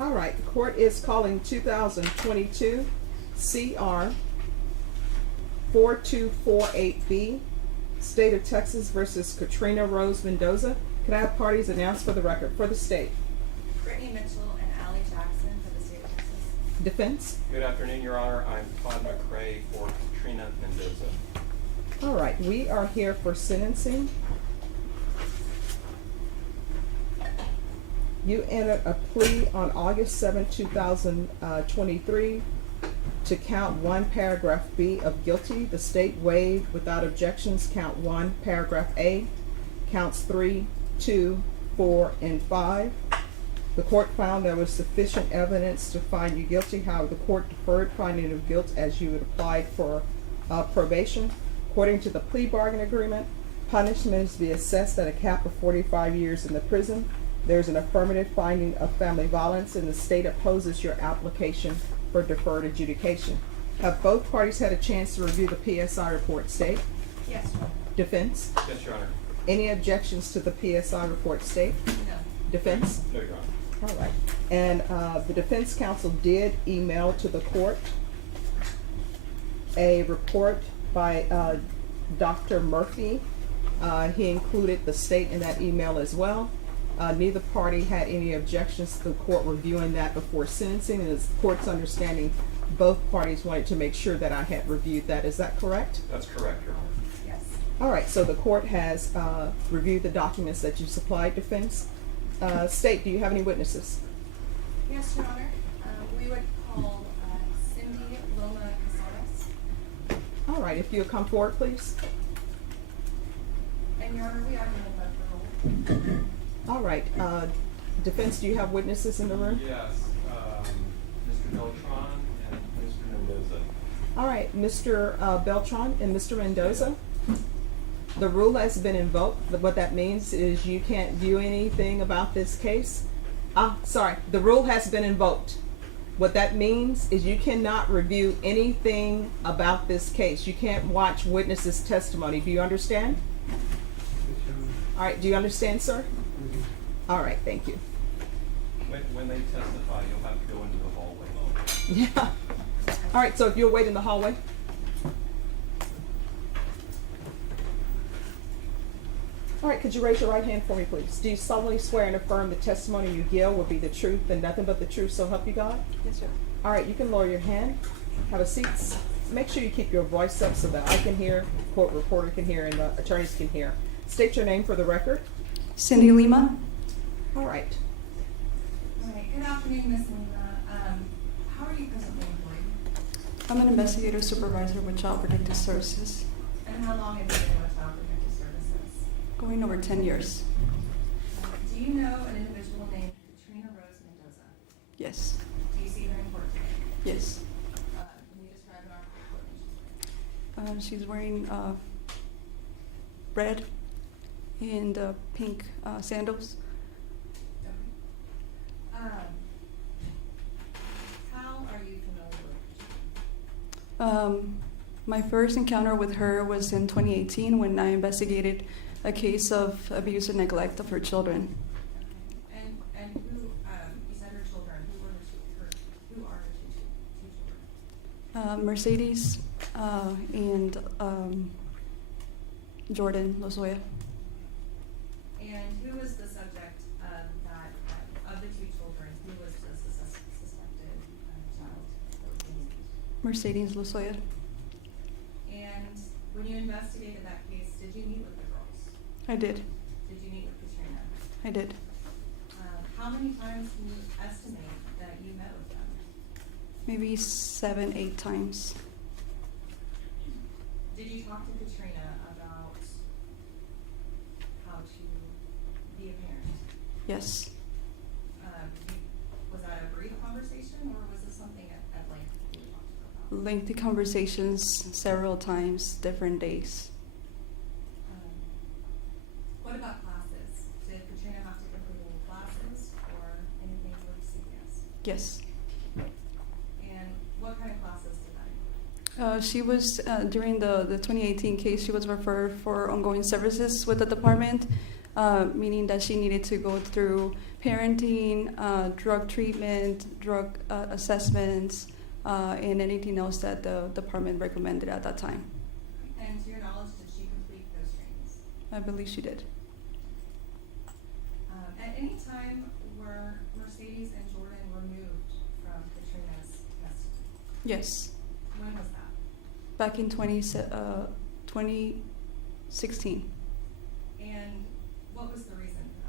All right, the court is calling 2022 CR 4248B, State of Texas versus Katrina Rose Mendoza. Can I have parties announced for the record for the state? Brittany Mitchell and Allie Jackson for the state of Texas. Defense? Good afternoon, Your Honor. I'm Todd McCrae for Katrina Mendoza. All right, we are here for sentencing. You entered a plea on August 7, 2023 to count 1, paragraph B of guilty. The state waived without objections count 1, paragraph A, counts 3, 2, 4, and 5. The court found there was sufficient evidence to find you guilty. However, the court deferred finding of guilt as you had applied for probation. According to the plea bargain agreement, punishment is to be assessed at a cap of 45 years in the prison. There's an affirmative finding of family violence, and the state opposes your application for deferred adjudication. Have both parties had a chance to review the PSI report, state? Yes, Your Honor. Defense? Yes, Your Honor. Any objections to the PSI report, state? No. Defense? No, Your Honor. All right. And the defense counsel did email to the court a report by Dr. Murphy. He included the state in that email as well. Neither party had any objections to the court reviewing that before sentencing. And as the court's understanding, both parties wanted to make sure that I had reviewed that. Is that correct? That's correct, Your Honor. Yes. All right, so the court has reviewed the documents that you supplied, defense. State, do you have any witnesses? Yes, Your Honor. We would call Cindy Loma Casares. All right, if you'll come forward, please. And Your Honor, we are going to vote for roll. All right, defense, do you have witnesses in the room? Yes, Mr. Beltran and Mr. Mendoza. All right, Mr. Beltran and Mr. Mendoza. The rule has been invoked. What that means is you can't view anything about this case. The rule has been invoked. What that means is you cannot review anything about this case. You can't watch witnesses' testimony. Do you understand? All right, do you understand, sir? All right, thank you. When they testify, you'll have to go into the hallway. Yeah. All right, so if you'll wait in the hallway. All right, could you raise your right hand for me, please? Do you solemnly swear and affirm the testimony you give will be the truth and nothing but the truth, so help you God? Yes, sir. All right, you can lower your hand. Have a seat. Make sure you keep your voice up so that I can hear, court reporter can hear, and the attorneys can hear. State your name for the record. Cindy Lima. All right. All right. Good afternoon, Ms. Lima. How are you presently employed? I'm an investigator supervisor with Child Protective Services. And how long have you been with Child Protective Services? Going over 10 years. Do you know an individual named Katrina Rose Mendoza? Yes. Do you see her in court today? Yes. Can you describe an article of what she's wearing? She's wearing red and pink sandals. Okay. How are you familiar with Katrina? My first encounter with her was in 2018 when I investigated a case of abuse and neglect of her children. Okay. And who, you said her children, who are her two children? Mercedes and Jordan Lozoya. And who was the subject of the two children, who was the suspected child that was being abused? Mercedes Lozoya. And when you investigated that case, did you meet with the girls? I did. Did you meet with Katrina? I did. How many times can you estimate that you met with them? Maybe 7, 8 times. Did you talk to Katrina about how to be a parent? Yes. Was that a brief conversation, or was this something at length that you talked to her about? Lengthy conversations several times, different days. What about classes? Did Katrina have to complete any classes or anything with CPS? Yes. And what kind of classes did that include? She was, during the 2018 case, she was referred for ongoing services with the department. meaning that she needed to go through parenting, drug treatment, drug assessments, and anything else that the department recommended at that time. And to your knowledge, did she complete those trainings? I believe she did. At any time were Mercedes and Jordan removed from Katrina's custody? Yes, When was that? back in 2016. And what was the reason for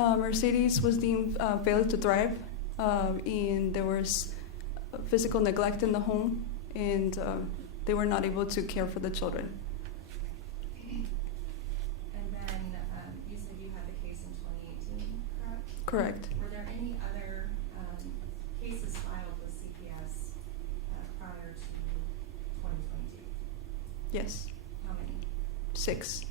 that? Mercedes was deemed failure to thrive, and there was physical neglect in the home, and they were not able to care for the children. And then you said you had the case in 2018, correct? Correct. Were there any other cases filed with CPS prior to 2022? Yes, How many? 6.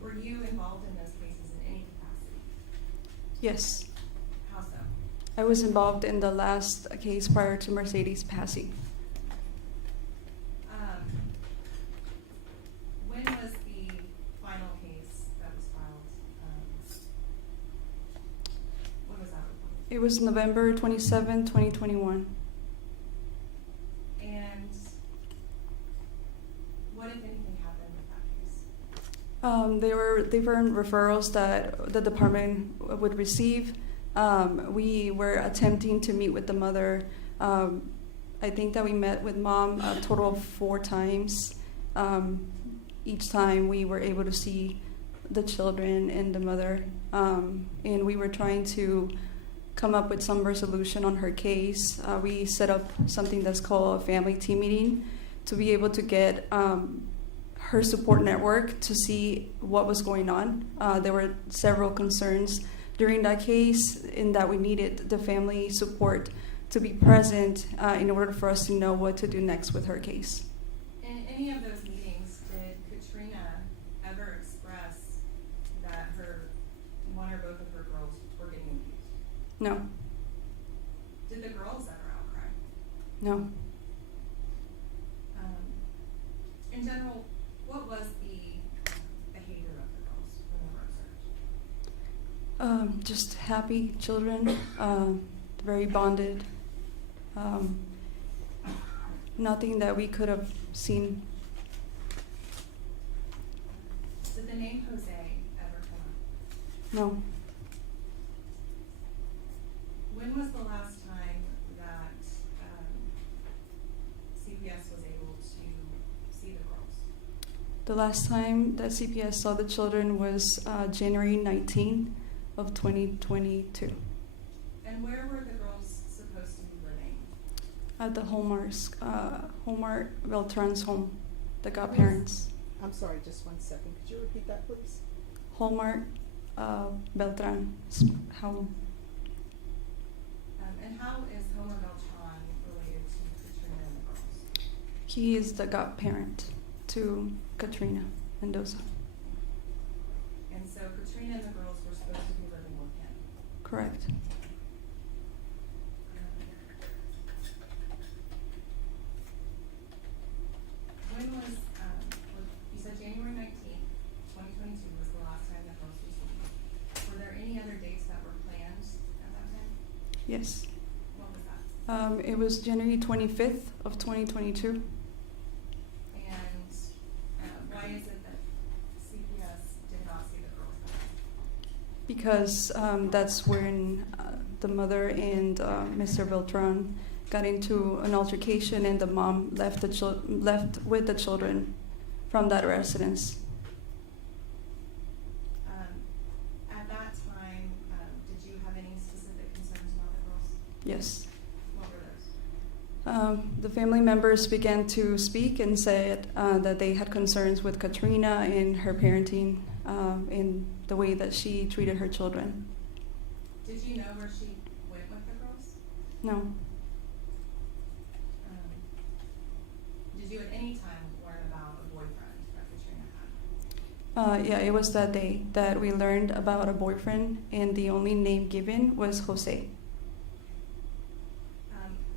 Were you involved in those cases in any capacity? Yes, How so? I was involved in the last case prior to Mercedes passing. When was the final case that was filed? When was that reported? It was November 27, 2021. And what, if anything, happened with that case? They were different referrals that the department would receive. We were attempting to meet with the mother. I think that we met with mom a total of 4 times. Each time we were able to see the children and the mother, and we were trying to come up with some resolution on her case. We set up something that's called a family team meeting to be able to get her support network to see what was going on. There were several concerns during that case in that we needed the family support to be present in order for us to know what to do next with her case. In any of those meetings, did Katrina ever express that one or both of her girls were getting abused? No, Did the girls ever outcry? no. In general, what was the behavior of the girls when they were observed? Just happy children, very bonded. Nothing that we could have seen. Did the name Jose ever come up? No. When was the last time that CPS was able to see the girls? The last time that CPS saw the children was January 19 of 2022 And where were the girls supposed to be living? at the Hallmark Beltran's home, the godparents. I'm sorry, just 1 second. Could you repeat that, please? Hallmark Beltran's home. And how is Homer Beltran related to Katrina and the girls? He is the godparent to Katrina Mendoza. And so Katrina and the girls were supposed to be living with him. Correct. When was, you said January 19th, 2022 was the last time that girls were seen. Were there any other dates that were planned at that time? Yes. What was that? It was January 25th of 2022. And why is it that CPS did not see the girls that day? Because that's when the mother and Mr. Beltran got into an altercation, and the mom left with the children from that residence. At that time, did you have any specific concerns about the girls? Yes. What were those? The family members began to speak and said that they had concerns with Katrina and her parenting in the way that she treated her children. Did you know where she went with the girls? No. Did you at any time learn about a boyfriend that Katrina had? Yeah, it was that day that we learned about a boyfriend, and the only name given was Jose.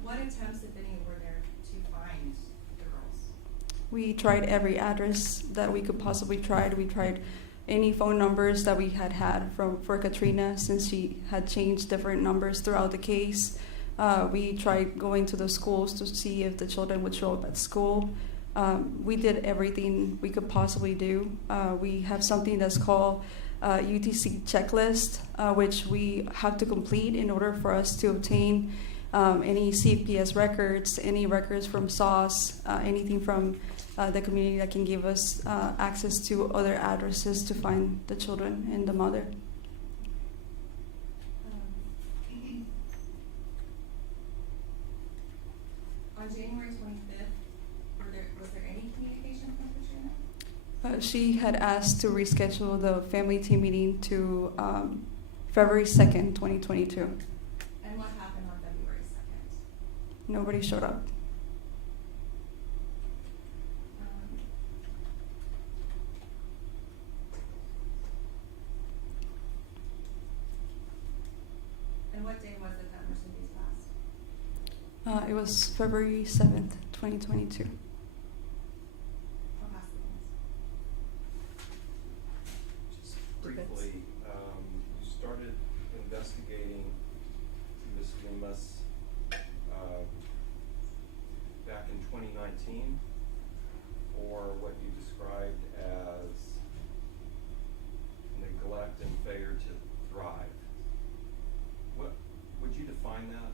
What attempts, if any, were there to find the girls? We tried every address that we could possibly try. We tried any phone numbers that we had for Katrina, since she had changed different numbers throughout the case. We tried going to the schools to see if the children would show up at school. We did everything we could possibly do. We have something that's called UTC checklist, which we have to complete in order for us to obtain any CPS records, any records from SOS, anything from the community that can give us access to other addresses to find the children and the mother. On January 25th, was there any communication from Katrina? She had asked to reschedule the family team meeting to February 2nd, 2022. And what happened on February 2nd? Nobody showed up. And what day was it that Mercedes passed? It was February 7th, 2022. What passed the list? Just briefly, you started investigating Ms. Lemus back in 2019 for what you described as neglect and failure to thrive. What would you define that?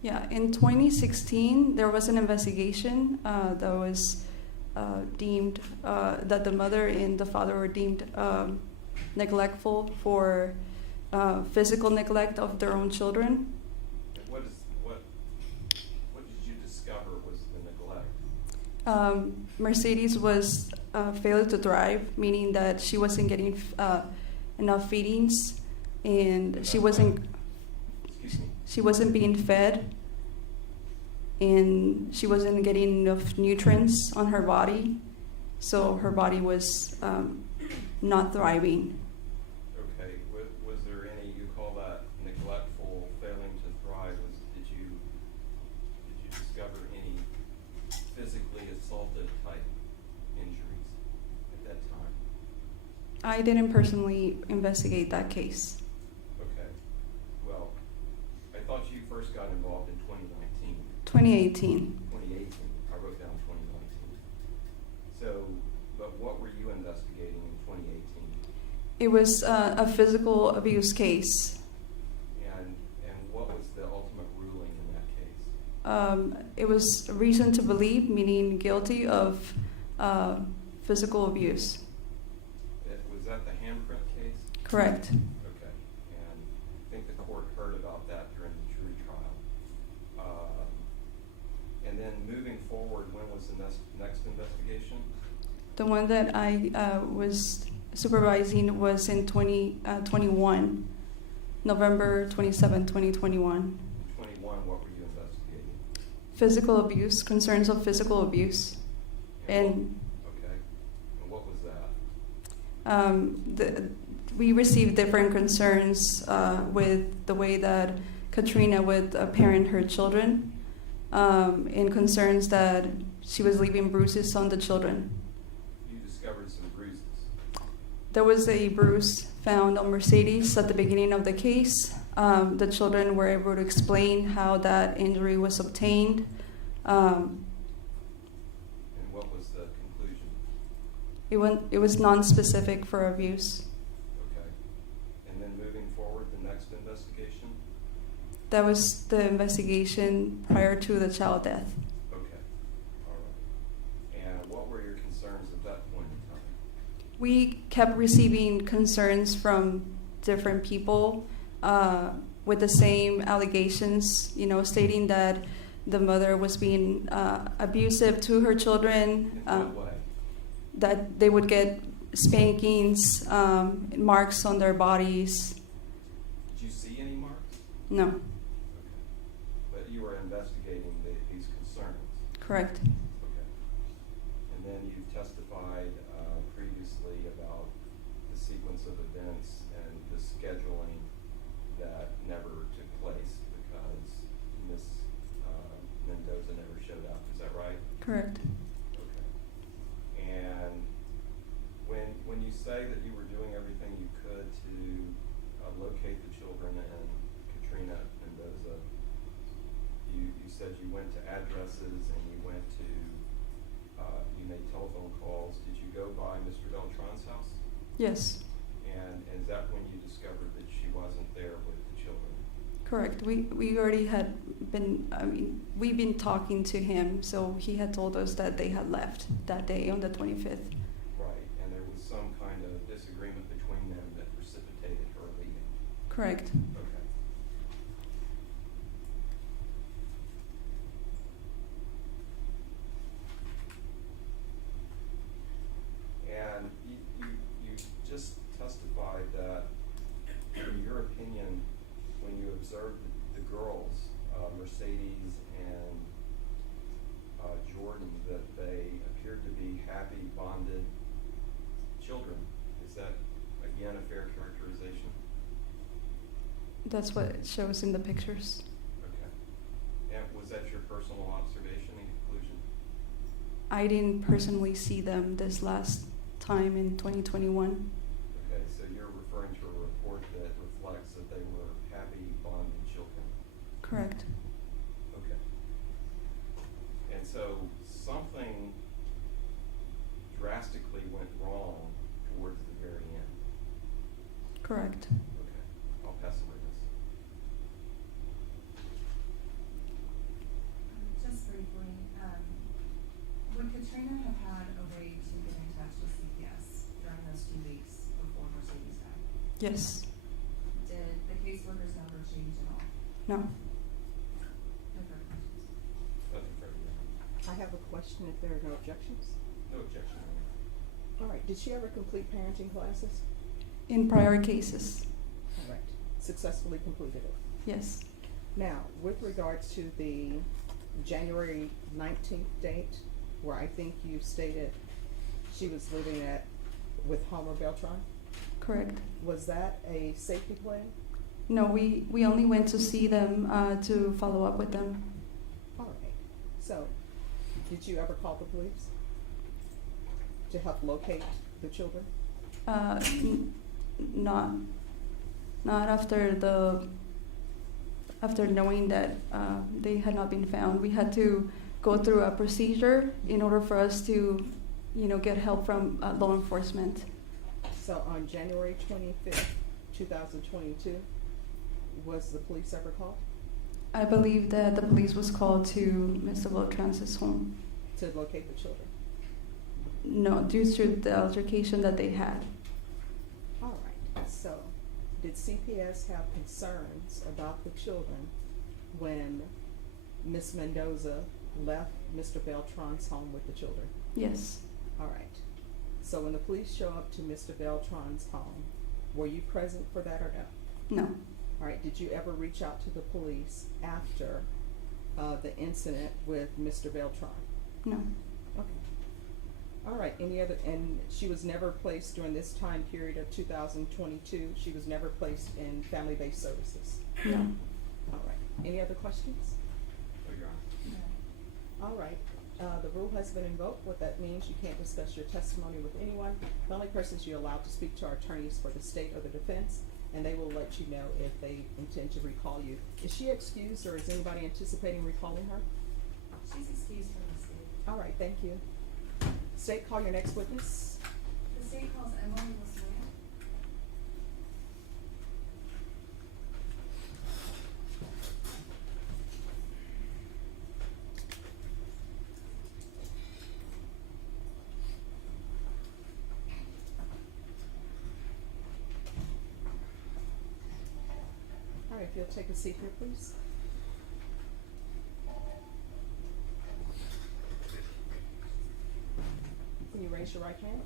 Yeah, in 2016, there was an investigation that was deemed that the mother and the father were deemed neglectful for physical neglect of their own children. And what did you discover was the neglect? Mercedes was failure to thrive, meaning that she wasn't getting enough feedings, and she wasn't Excuse me. she wasn't being fed, and she wasn't getting enough nutrients on her body, so her body was not thriving. Okay, was there any, you call that neglectful, failing to thrive, did you discover any physically assaulted type injuries at that time? I didn't personally investigate that case. Okay, well, I thought you first got involved in 2019. 2018. 2018, I wrote down 2019. So, but what were you investigating in 2018? It was a physical abuse case. And what was the ultimate ruling in that case? It was reason to believe, meaning guilty of physical abuse. Was that the handprint case? Correct. Okay, and I think the court heard about that during the jury trial. And then moving forward, when was the next investigation? The one that I was supervising was in 2021, November 27, 2021. 21, what were you investigating? Physical abuse, concerns of physical abuse. And Okay, and what was that? we received different concerns with the way that Katrina would parent her children, and concerns that she was leaving bruises on the children. You discovered some bruises. There was a bruise found on Mercedes at the beginning of the case. The children were able to explain how that injury was obtained. And what was the conclusion? It was non-specific for abuse. Okay, and then moving forward, the next investigation? That was the investigation prior to the child death. Okay, all right. And what were your concerns at that point in time? We kept receiving concerns from different people with the same allegations, stating that the mother was being abusive to her children, In what way? that they would get spankings, marks on their bodies. Did you see any marks? No, Okay. But you were investigating these concerns? correct. Okay. And then you testified previously about the sequence of events and the scheduling that never took place because Ms. Mendoza never showed up. Is that right? Correct. Okay. said you went to addresses and you went to, you made telephone calls. Did you go by Mr. Beltran's house? Yes, And is that when you discovered that she wasn't there with the children? correct. We already had been, we've been talking to him, so he had told us that they had left that day on the 25th. Right, and there was some kind of disagreement between them that precipitated her leaving. Correct. Okay. And you just testified that, in your opinion, when you observed the girls, Mercedes and Jordan, that they appeared to be happy, bonded children. Is that, again, a fair characterization? That's what it shows in the pictures. Okay. And was that your personal observation and conclusion? I didn't personally see them this last time in 2021. Okay, so you're referring to a report that reflects that they were happy, bonded children. Correct. Okay. And so something drastically went wrong towards the very end. Correct. Okay, I'll pass the witness. Just briefly, would Katrina have had a way to get in touch with CPS during those 2 weeks before Mercedes died? Yes. Did the caseworker's number change at all? No. No further questions. Nothing further. I have a question if there are no objections. No objection. All right, did she ever complete parenting classes? In prior cases, All right, successfully completed it. yes. Now, with regards to the January 19th date, where I think you stated she was living with Homer Beltran, Correct. was that a safety plan? No, we only went to see them to follow up with them. All right, so, did you ever call the police to help locate the children? Not after knowing that they had not been found. We had to go through a procedure in order for us to, get help from law enforcement. So on January 25th, 2022, was the police ever called I believe that the police was called to Mr. Beltran's home. to locate the children? No, due to the altercation that they had. All right, so did CPS have concerns about the children when Ms. Mendoza left Mr. Beltran's home with the children? Yes. All right, so when the police show up to Mr. Beltran's home, were you present for that or no? No. All right, did you ever reach out to the police after the incident with Mr. Beltran? No. Okay. All right, and she was never placed during this time period of 2022, she was never placed in family-based services? No. All right, any other questions? Oh, Your Honor. No. All right, the rule has been invoked. What that means, you can't discuss your testimony with anyone. The only persons you're allowed to speak to are attorneys for the state or the defense, and they will let you know if they intend to recall you. Is she excused, or is anybody anticipating recalling her? She's excused from the state. All right, thank you. State, call your next witness. The state calls Emily Lasoya. All right, if you'll take a seat here, please. Can you raise your right hand?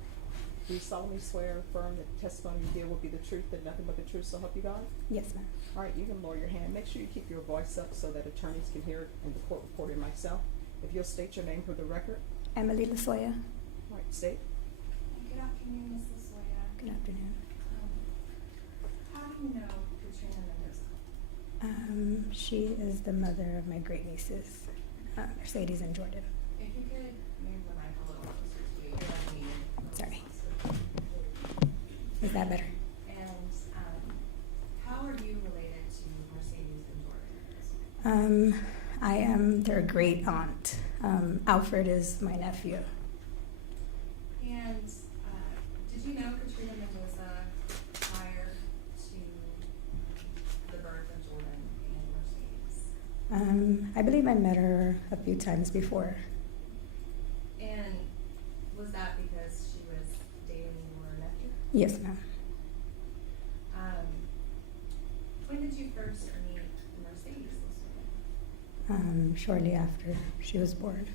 Do you solemnly swear or affirm that the testimony you give will be the truth and nothing but the truth, so help you God? Yes, ma'am. All right, you can lower your hand. Make sure you keep your voice up so that attorneys can hear it and the court reporter and myself. If you'll state your name for the record. Emily Lasoya. All right, state. Good afternoon, Ms. Lasoya. Good afternoon. How do you know Katrina Mendoza? She is the mother of my great nieces, Mercedes and Jordan. If you could move the mic a little closer to you, you're like me. Sorry. Is that better? And how are you related to Mercedes and Jordan? I am their great aunt. Alfred is my nephew. And did you know Katrina Mendoza prior to the birth of Jordan and Mercedes? I believe I met her a few times before. And was that because she was dating your nephew? Yes, ma'am. When did you first meet Mercedes? Shortly after she was born.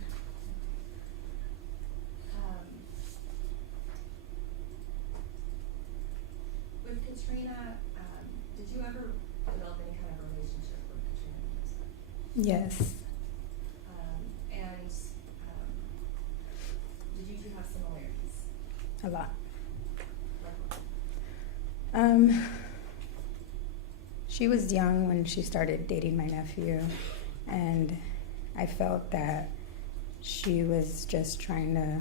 With Katrina, did you ever develop any kind of relationship with Katrina Mendoza? Yes. And did you two have similarities? A lot. Like what? She was young when she started dating my nephew, and I felt that she was just trying to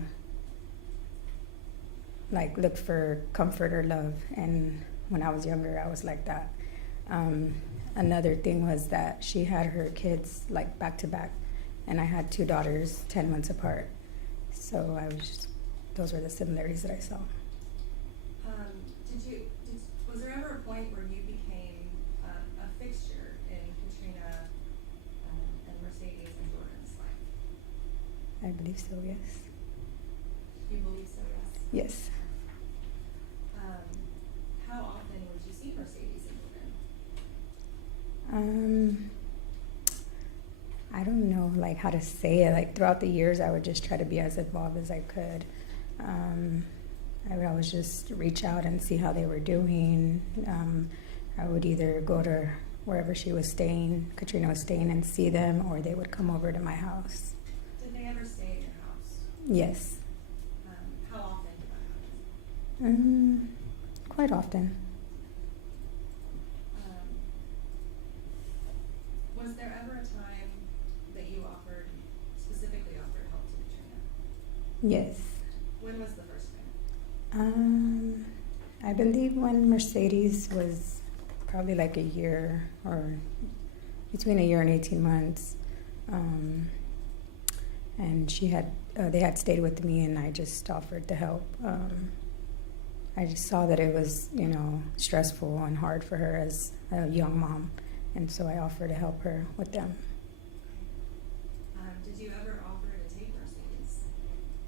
like look for comfort or love, and when I was younger I was like that. Another thing was that she had her kids like back to back, and I had 2 daughters 10 months apart, so those were the similarities that I saw. Was there ever a point where you became a fixture in Katrina and Mercedes and Jordan's life? I believe so, yes. You believe so, yes? Yes. How often would you see Mercedes and Jordan? I don't know like how to say it. Like throughout the years I would just try to be as involved as I could. I would always just reach out and see how they were doing. I would either go to wherever she was staying, Katrina was staying, and see them, or they would come over to my house. Did they ever stay at your house? Yes. How often did that happen? Quite often. Was there ever a time that you specifically offered help to Katrina? Yes. When was the first time? I believe when Mercedes was probably like a year, or between a year and 18 months. And they had stayed with me, and I just offered to help. I just saw that it was, stressful and hard for her as a young mom, and so I offered to help her with them. Did you ever offer to take Mercedes?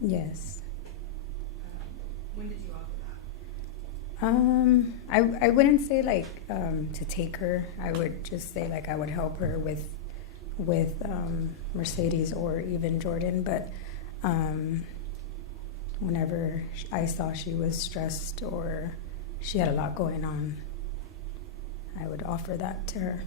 Yes. When did you offer that? I wouldn't say like to take her. I would just say like I would help her with Mercedes or even Jordan, but whenever I saw she was stressed or she had a lot going on, I would offer that to her.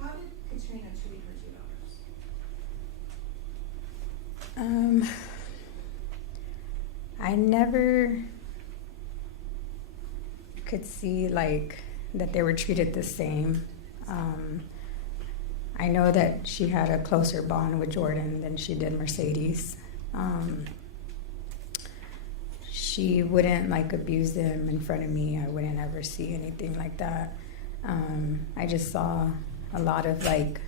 How did Katrina treat her 2 daughters? I never could see like that they were treated the same. I know that she had a closer bond with Jordan than she did Mercedes. She wouldn't like abuse them in front of me. I wouldn't ever see anything like that. I just saw a lot of like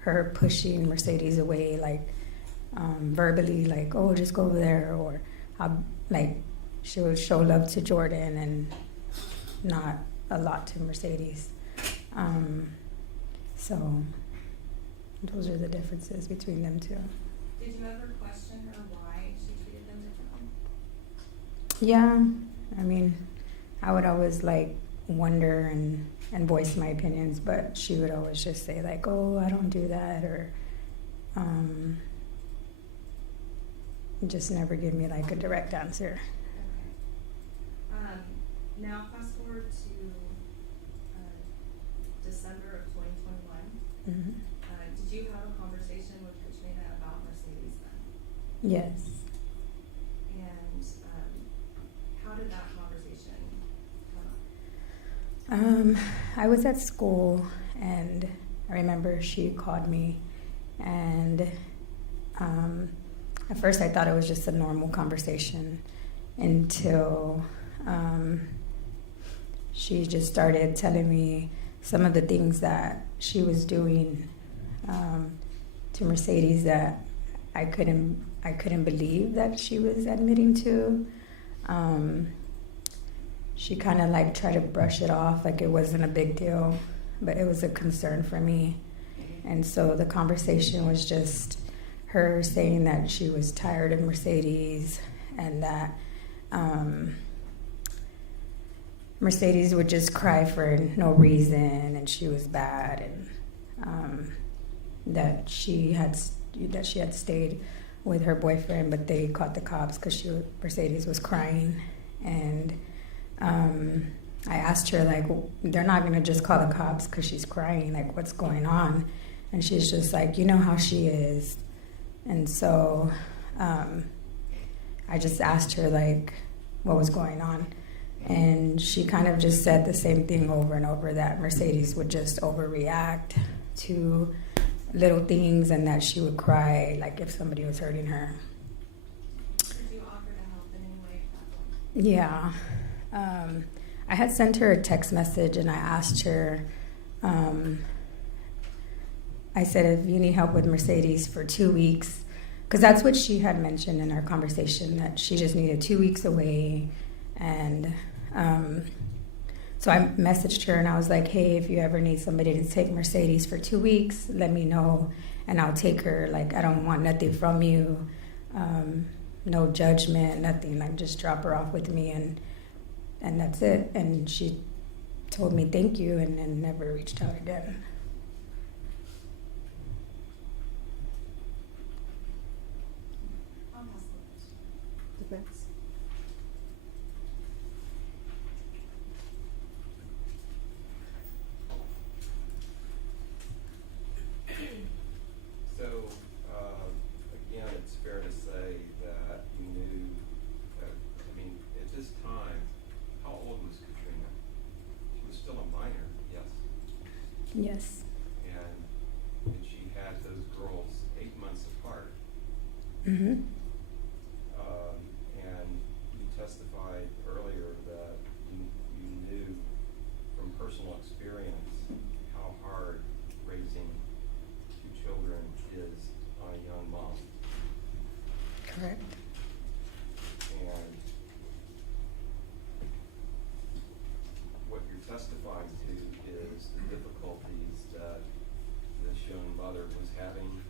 her pushing Mercedes away, like verbally, like, oh, just go over there, or like she would show love to Jordan and not a lot to Mercedes. So those are the differences between them two. Did you ever question her why she treated them differently? Yeah, I mean, I would always like wonder and voice my opinions, but she would always just say like, oh, I don't do that, or just never give me like a direct answer. Okay. Now fast forward to December of 2021. Mm-hmm. Did you have a conversation with Katrina about Mercedes then? Yes. And how did that conversation come up? I was at school, and I remember she called me, and at first I thought it was just a normal conversation, until she just started telling me some of the things that she was doing to Mercedes that I couldn't believe that she was admitting to. She kind of like tried to brush it off like it wasn't a big deal, but it was a concern for me. And so the conversation was just her saying that she was tired of Mercedes and that Mercedes would just cry for no reason and she was bad, and that she had stayed with her boyfriend, but they caught the cops because Mercedes was crying. And I asked her, like, they're not gonna just call the cops because she's crying, like, what's going on? And she's just like, you know how she is. And so I just asked her, like, what was going on. And she kind of just said the same thing over and over, that Mercedes would just overreact to little things and that she would cry, like, if somebody was hurting her. Did you offer to help in any way at that point? Yeah. I had sent her a text message and I asked her, I said, if you need help with Mercedes for 2 weeks, because that's what she had mentioned in our conversation, that she just needed 2 weeks away. And so I messaged her and I was like, hey, if you ever need somebody to take Mercedes for 2 weeks, let me know and I'll take her. Like, I don't want nothing from you, no judgment, nothing. Like, just drop her off with me and that's it. And she told me thank you and then never reached out again. I'll pass the question. Defense? So, again, it's fair to say that you knew, I mean, at this time, how old was Katrina? She was still a minor, yes? Yes. And she had those girls 8 months apart. Mm-hmm. And you testified earlier that you knew from personal experience how hard raising 2 children is on a young mom. Correct. And what you're testifying to is the difficulties that this young mother was having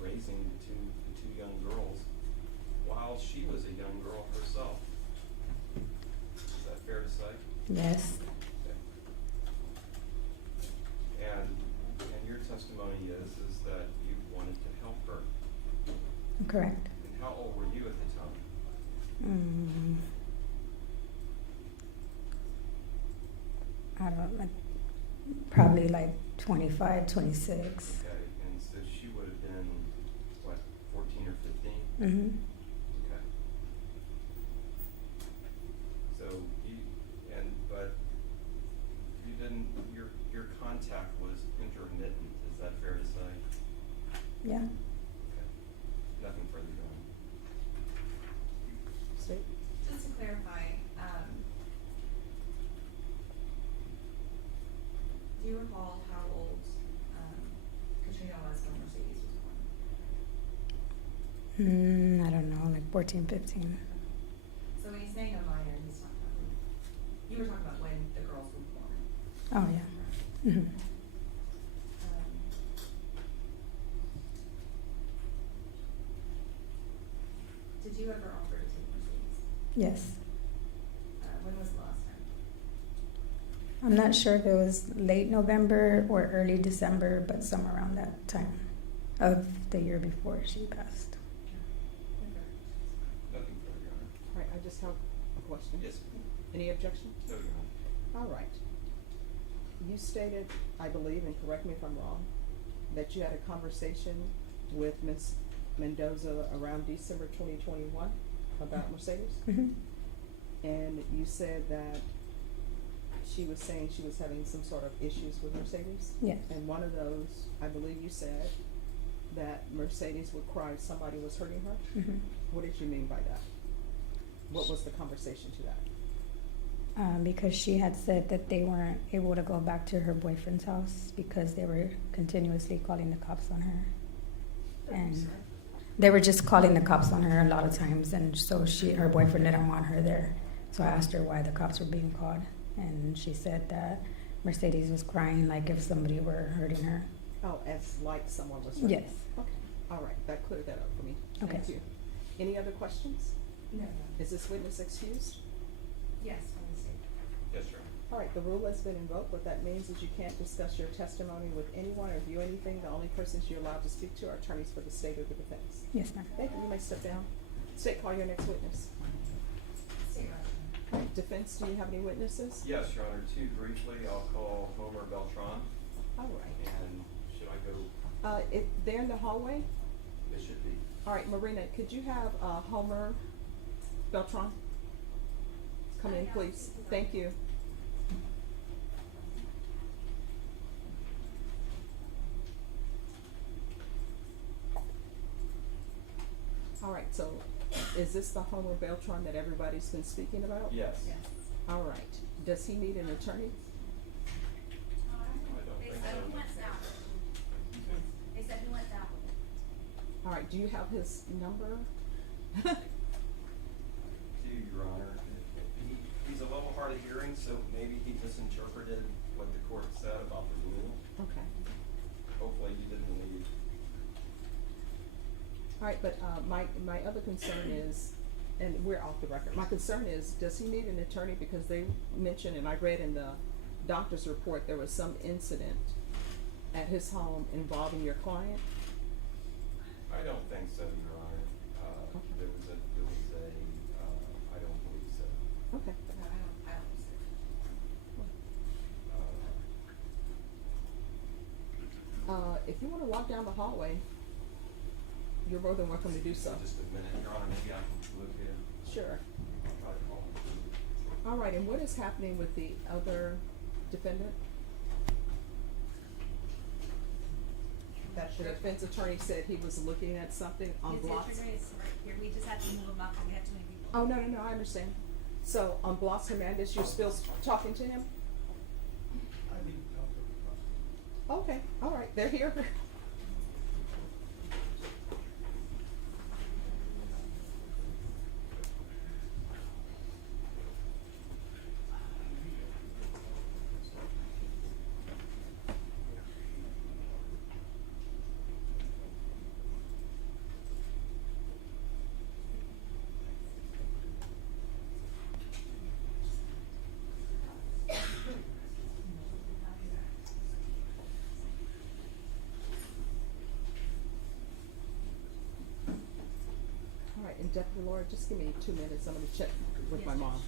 raising the two young girls while she was a young girl herself. Is that fair to say? Yes. And your testimony is that you wanted to help her. Correct. And how old were you at the time? I don't know, probably like 25, 26. Okay, and so she would have been, what, 14 or 15? Mm-hmm. Okay. So but you didn't, your contact was intermittent, is that fair to say? Yeah. Okay. Nothing further going. State? Just to clarify, do you recall how old Katrina was when Mercedes was born? I don't know, like 14, 15. So when he's saying a minor, he's talking about, you were talking about when the girls were born. Oh, yeah. Mm-hmm. Did you ever offer to take Mercedes? Yes. When was the last time? I'm not sure if it was late November or early December, but somewhere around that time of the year before she passed. Nothing further going. All right, I just have a question. Yes. Any objection? No, Your Honor. All right. You stated, I believe, and correct me if I'm wrong, that you had a conversation with Ms. Mendoza around December 2021 about Mercedes? Mm-hmm. And you said that she was saying she was having some sort of issues with Mercedes? Yes. And one of those, I believe you said, that Mercedes would cry if somebody was hurting her? Mm-hmm. What did you mean by that? What was the conversation to that? Because she had said that they weren't able to go back to her boyfriend's house because they were continuously calling the cops on her. And they were just calling the cops on her a lot of times, and so her boyfriend didn't want her there. So I asked her why the cops were being called, and she said that Mercedes was crying like if somebody were hurting her. Oh, as like someone was hurt? Yes. Okay, all right, that cleared that up for me. Thank Okay. you. Any other questions? No. Is this witness excused? Yes, from the state. Yes, Your Honor. All right, the rule has been invoked. What that means is you can't discuss your testimony with anyone or view anything. The only persons you're allowed to speak to are attorneys for the state or the defense. Yes, ma'am. Thank you. You may step down. State, call your next witness. State Russian. All right, defense, do you have any witnesses? Yes, Your Honor, two briefly, I'll call Homer Beltran, All right. and should I go, If they're in the hallway, it should be. all right, Marina, could you have Homer Beltran come in, please? Thank you. All right, so is this the Homer Beltran that everybody's been speaking about? Yes. Yes. All right. Does he need an attorney? I don't They think said so. he went south. They said he went south. All right, do you have his number? Do you, Your Honor, he's a little hard of hearing, so maybe he misinterpreted what the court said about the rule. Okay. Hopefully you didn't leave. All right, but my other concern is, and we're off the record, my concern is, does he need an attorney? Because they mentioned, and I read in the doctor's report, there was some incident at his home involving your client. I don't think so, Your Honor. Okay. There was a, I don't believe so. Okay. No, I don't see If you wanna walk down the hallway, you're more than welcome to do so. Just a minute, Your Honor, maybe I can look at him. Sure. I'll try to call him. All right, and what is happening with the other defendant? That the defense attorney said he was looking at something on His blocks. interview is right here. We just had to move him up because we had too many people. Oh, no, I understand. So on Blas Hernandez, you're still talking to him? I need to talk to the prosecutor. Okay, all right, they're here. All right, and Deputy Laura, just give me 2 minutes, I'm gonna check with my Yes, mom.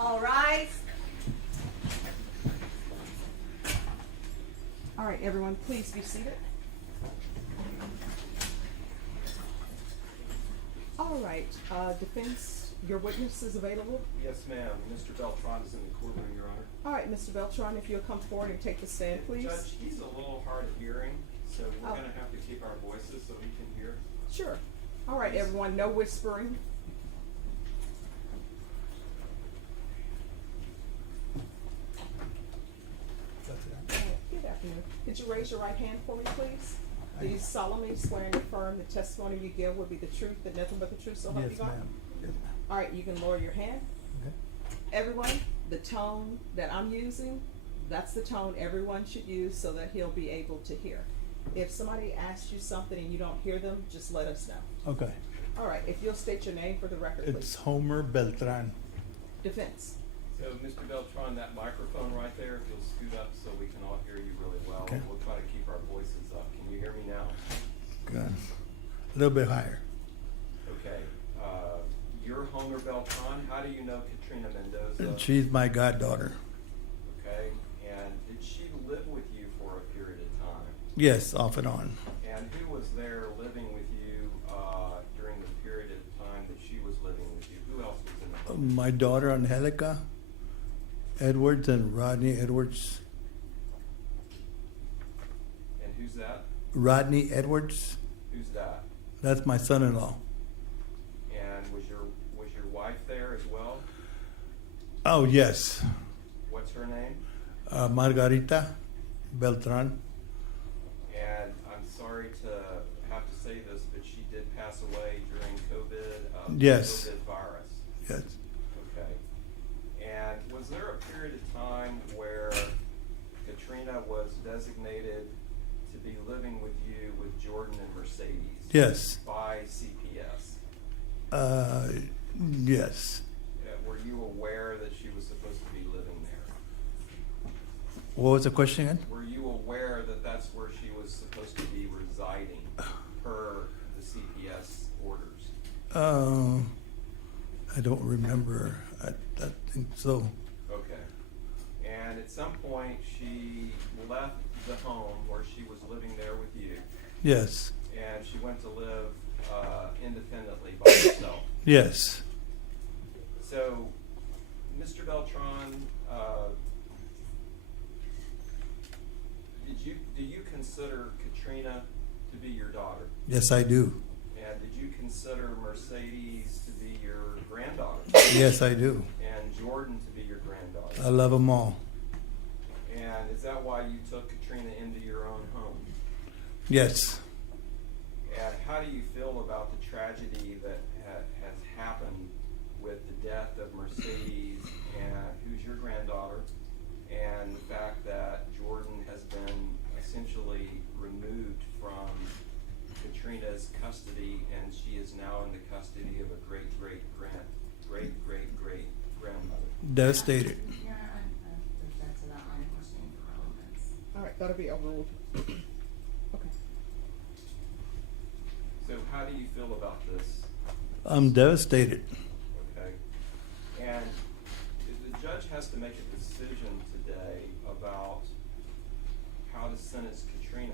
All rise. All right, everyone, please be seated. All right, defense, your witness is available. Yes, ma'am. Mr. Beltran is in the courtroom, Your Honor. All right, Mr. Beltran, if you'll come forward and take the stand, please. Judge, he's a little hard of hearing, so we're Oh. gonna have to keep our voices so he can hear. Sure. All right, everyone, no whispering. Good afternoon. Could you raise your right hand for me, please? Do you solemnly swear and affirm the testimony you give will be the truth, and nothing but the truth, so help you Yes, God? ma'am. Yes, ma'am. All right, you can lower your hand. Okay. Everyone, the tone that I'm using, that's the tone everyone should use so that he'll be able to hear. If somebody asks you something and you don't hear them, just let us know. Okay. All right, if you'll state your name for the record, It's please. Homer Beltran. Defense. So, Mr. Beltran, that microphone right there, if you'll scoot up so we can all hear you really well. Okay. We'll try to keep our voices up. Can you hear me now? Good. A little bit higher. Okay. You're Homer Beltran. How do you know Katrina Mendoza? And she's my goddaughter. Okay. And did she live with you for a period of time? Yes, off and on. And who was there living with you during the period of time that she was living with you? Who else was in the home? My daughter Angelica Edwards and Rodney Edwards. And who's that? Rodney Edwards, Who's that? that's my son-in-law. And was your wife there as well? Oh, yes. What's her name? Margarita Beltran. And I'm sorry to have to say this, but she did pass away during COVID. Yes. COVID virus. Yes. Okay. And was there a period of time where Katrina was designated to be living with you with Jordan and Mercedes? Yes. By CPS? Yes. Were you aware that she was supposed to be living there? What was the question again? Were you aware that that's where she was supposed to be residing per the CPS orders? I don't remember. I think so. Okay. And at some point, she left the home where she was living there with you, Yes. and she went to live independently by herself. Yes. So, Mr. Beltran, do you consider Katrina to be your daughter? Yes, I do. And did you consider Mercedes to be your granddaughter? Yes, I do. And Jordan to be your granddaughter? I love them all. And is that why you took Katrina into your own home? Yes. And how do you feel about the tragedy that has happened with the death of Mercedes, and who's your granddaughter, and the fact that Jordan has been essentially removed from Katrina's custody, and she is now in the custody of a great grandmother? Devastated. Your Honor, I object to that line of questioning for relevance. All right, that'll be overruled. Okay. So how do you feel about this? I'm devastated. Okay. And the judge has to make a decision today about how to sentence Katrina.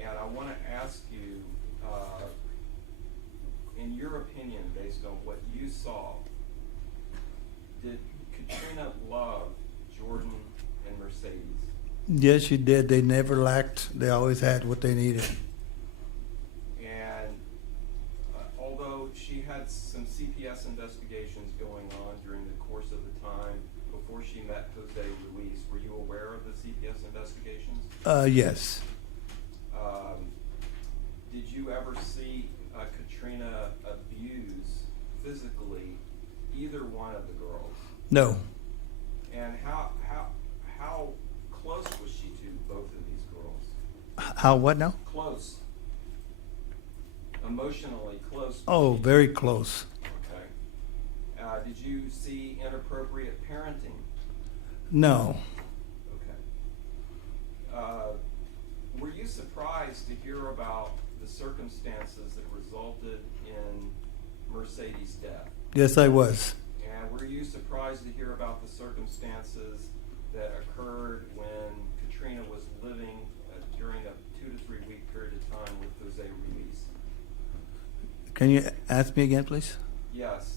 And I want to ask you, in your opinion, based on what you saw, did Katrina love Jordan and Mercedes? Yes, she did. They never lacked. They always had what they needed. And although she had some CPS investigations going on during the course of the time before she met Jose Ruiz, were you aware of the CPS investigations? Yes. Did you ever see Katrina abuse physically either one of the girls? No. And how close was she to both of these girls? How, what now? Close. Emotionally close. Oh, very close. Okay. Did you see inappropriate parenting? No. Okay. Were you surprised to hear about the circumstances that resulted in Mercedes' death? Yes, I was. And were were you surprised to hear about the circumstances that occurred when Katrina was living during a 2 to 3 week period of time with Jose Ruiz? Can you ask me again, please? Yes.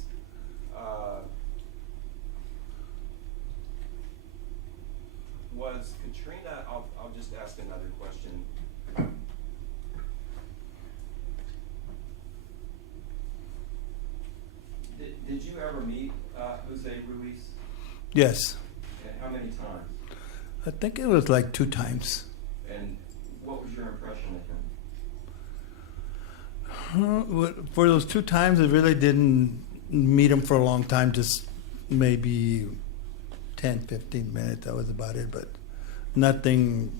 Was Katrina, I'll just ask another question. Did you ever meet Jose Ruiz? Yes. And how many times? I think it was like 2 times. And what was your impression of him? For those 2 times, I really didn't meet him for a long time, just maybe 10, 15 minutes. That was about it, but nothing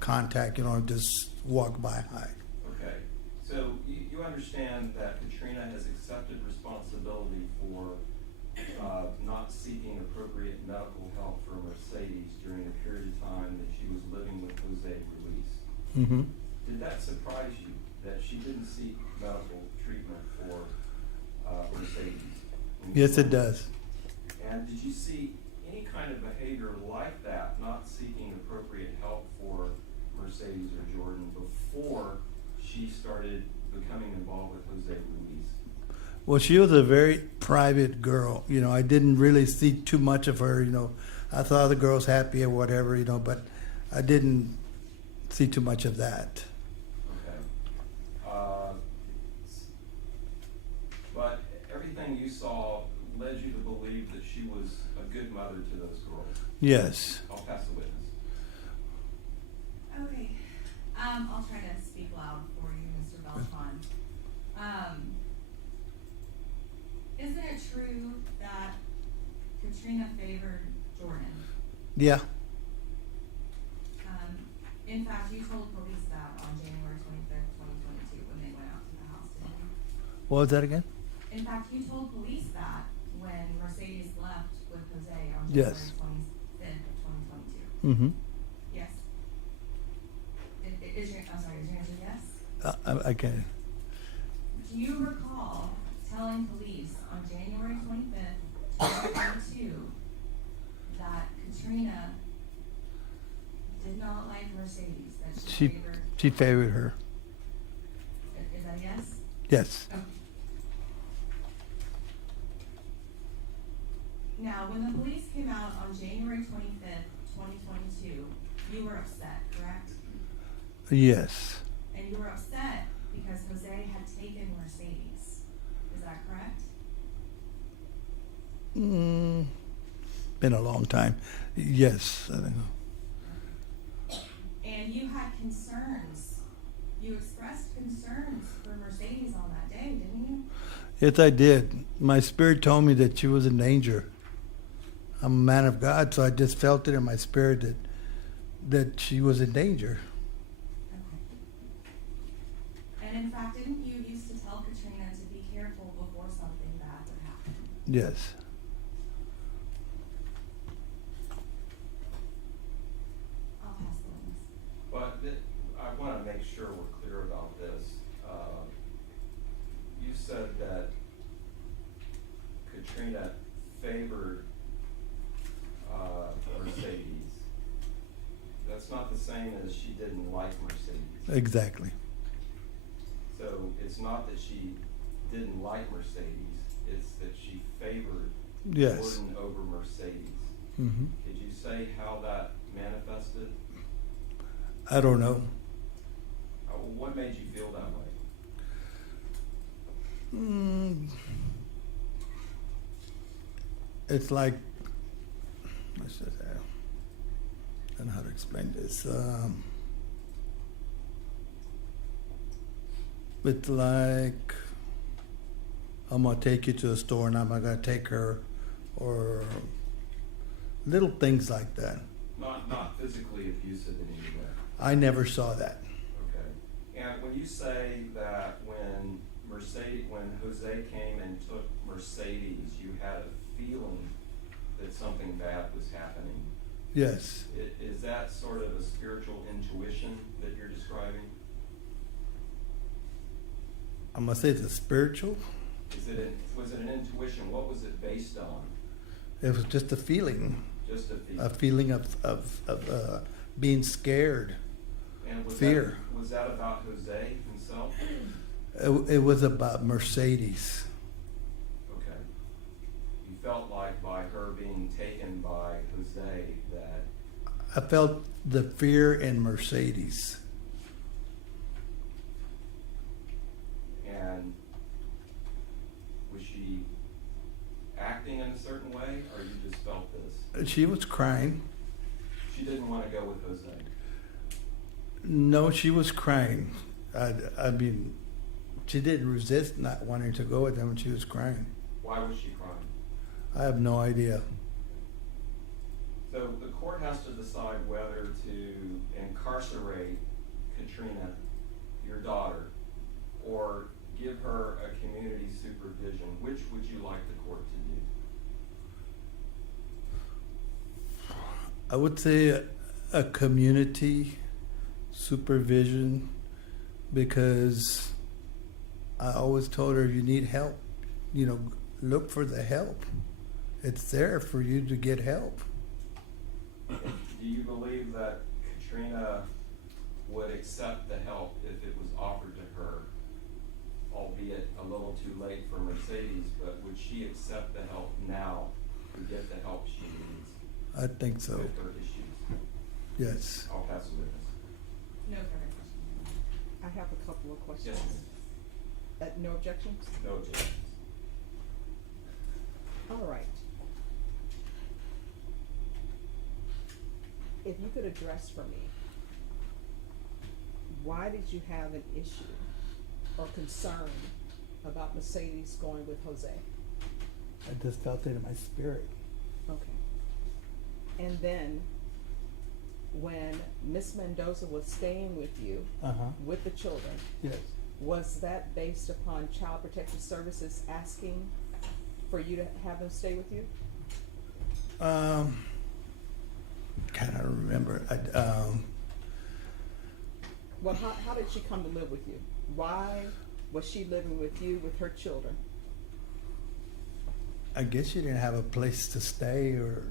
contact, just walk by high. Okay, so you understand that Katrina has accepted responsibility for not seeking appropriate medical help for Mercedes during the period of time that she was living with Jose Ruiz. Mm-hmm. Did that surprise you that she didn't seek medical treatment for Mercedes? Yes, it does. And did you see any kind of behavior like that, not seeking appropriate help for Mercedes or Jordan before she started becoming involved with Jose Ruiz? Well, she was a very private girl. I didn't really see too much of her. I saw the girls happy or whatever, but I didn't see too much of that. Okay. But everything you saw led you to believe that she was a good mother to those girls. Yes. I'll pass the witness. Okay, I'll try to speak loud for you, Mr. Beltran. Isn't it true that Katrina favored Jordan? Yeah. In fact, you told police that on January 25th, 2022, when they went out to the house, didn't you? What was that again? In fact, you told police that when Mercedes left with Jose on Yes. January 25th, 2022. Mm-hmm. Yes. Is your answer yes? I can. Do you recall telling police on January 25th, 2022, that Katrina did not like Mercedes, that she favored? She favored her. Is that a yes? Yes. Okay. Now, when the police came out on January 25th, 2022, you were upset, correct? Yes. And you were upset because Jose had taken Mercedes. Is that correct? Been a long time. Yes. I think. And you had concerns. You expressed concerns for Mercedes on that day, didn't you? Yes, I did. My spirit told me that she was in danger. I'm a man of God, so I just felt it in my spirit that she was in danger. Okay. And in fact, didn't you used to tell Katrina to be careful before something bad would happen? Yes. I'll pass the witness. But I want to make sure we're clear about this. You said that Katrina favored Mercedes. That's not the same as she didn't like Mercedes. Exactly. So it's not that she didn't like Mercedes, it's that she favored Yes. Jordan over Mercedes. Mm-hmm. Did you say how that manifested? I don't know. What made you feel that way? It's like, let's just, I don't know how to explain this. It's like, I'm going to take you to the store and I'm not going to take her, or little things like that. Not physically abusive in any way. I never saw that. Okay. And when you say that when Jose came and took Mercedes, you had a feeling that something bad was happening. Yes. Is that sort of a spiritual intuition that you're describing? I'm going to say it's a spiritual. Was it an intuition? What was it based on? It was just a feeling, Just a feeling? a feeling of being scared. And was fear. Was that about Jose himself? It was about Mercedes. Okay. You felt like by her being taken by Jose that, I felt the fear in Mercedes. and was she acting in a certain way, or you just felt this? She was crying. She didn't want to go with Jose. No, she was crying. I mean, she didn't resist not wanting to go with him, and she was crying. Why was she crying? I have no idea. So the court has to decide whether to incarcerate Katrina, your daughter, or give her a community supervision. Which would you like the court to do? I would say a community supervision, because I always told her, if you need help, look for the help. It's there for you to get help. Do you believe that Katrina would accept the help if it was offered to her, albeit a little too late for Mercedes, but would she accept the help now to get the help she needs I think so. with her issues? Yes. I'll pass the witness. No further questions. I have a couple of questions. Yes. No objections? No objections. All right. If you could address for me, why did you have an issue or concern about Mercedes going with Jose? I just felt it in my spirit. Okay. And then, when Miss Mendoza was staying with you, with the children, Yes. was that based upon Child Protective Services asking for you to have them stay with you? Kind of remember. Well, how did she come to live with you? Why was she living with you with her children? I guess she didn't have a place to stay, or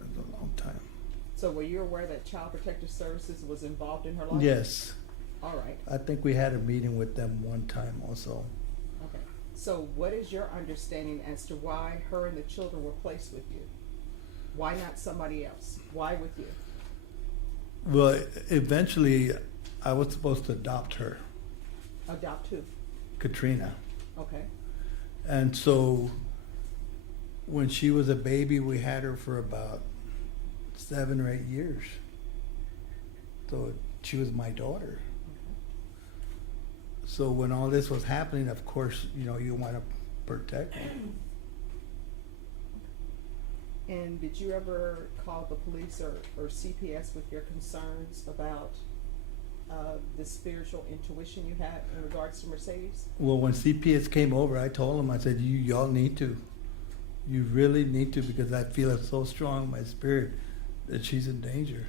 it was a long time. So were you aware that Child Protective Services was involved in her life? Yes. All right, I think we had a meeting with them one time also. okay. So what is your understanding as to why her and the children were placed with you? Why not somebody else? Why with you? Well, eventually, I was supposed to adopt her, Adopt who? Katrina. Okay, And so when she was a baby, we had her for about 7 or 8 years. So she was my daughter. So when all this was happening, of course, you want to protect her. and did you ever call the police or CPS with your concerns about the spiritual intuition you had in regards to Mercedes? Well, when CPS came over, I told them, I said, y'all need to. You really need to, because I feel it so strong in my spirit that she's in danger.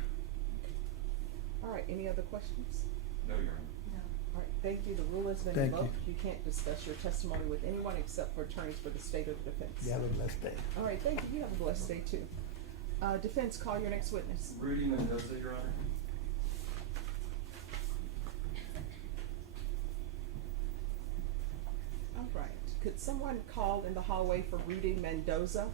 All right, any other questions? No, Your Honor. No. All right, thank you. The rule has been Thank you. invoked. You can't discuss your testimony with anyone except for attorneys for the state or the defense. You have a blessed day. All right, thank you. You have a blessed day too. Defense, call your next witness. Rudy Mendoza, Your Honor. All right. Could someone call in the hallway for Rudy Mendoza?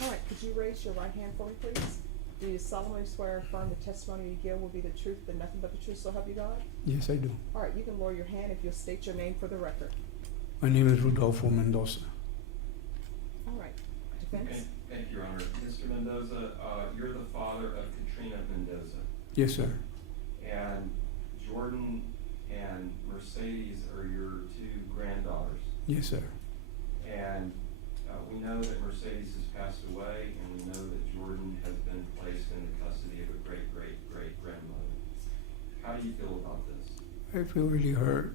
All right, could you raise your right hand for me, please? Do you solemnly swear or affirm the testimony you give will be the truth and nothing but the truth, so help you God? Yes, I do. All right, you can lower your hand if you'll state your name for the record. My name is Rodolfo Mendoza. All right, defense? Thank you, Your Honor. Mr. Mendoza, you're the father of Katrina Mendoza, Yes, sir. and Jordan and Mercedes are your two granddaughters. Yes, sir. And we know that Mercedes has passed away, and we know that Jordan has been placed in the custody of a great-great-great-grandmother. How do you feel about this? I feel really hurt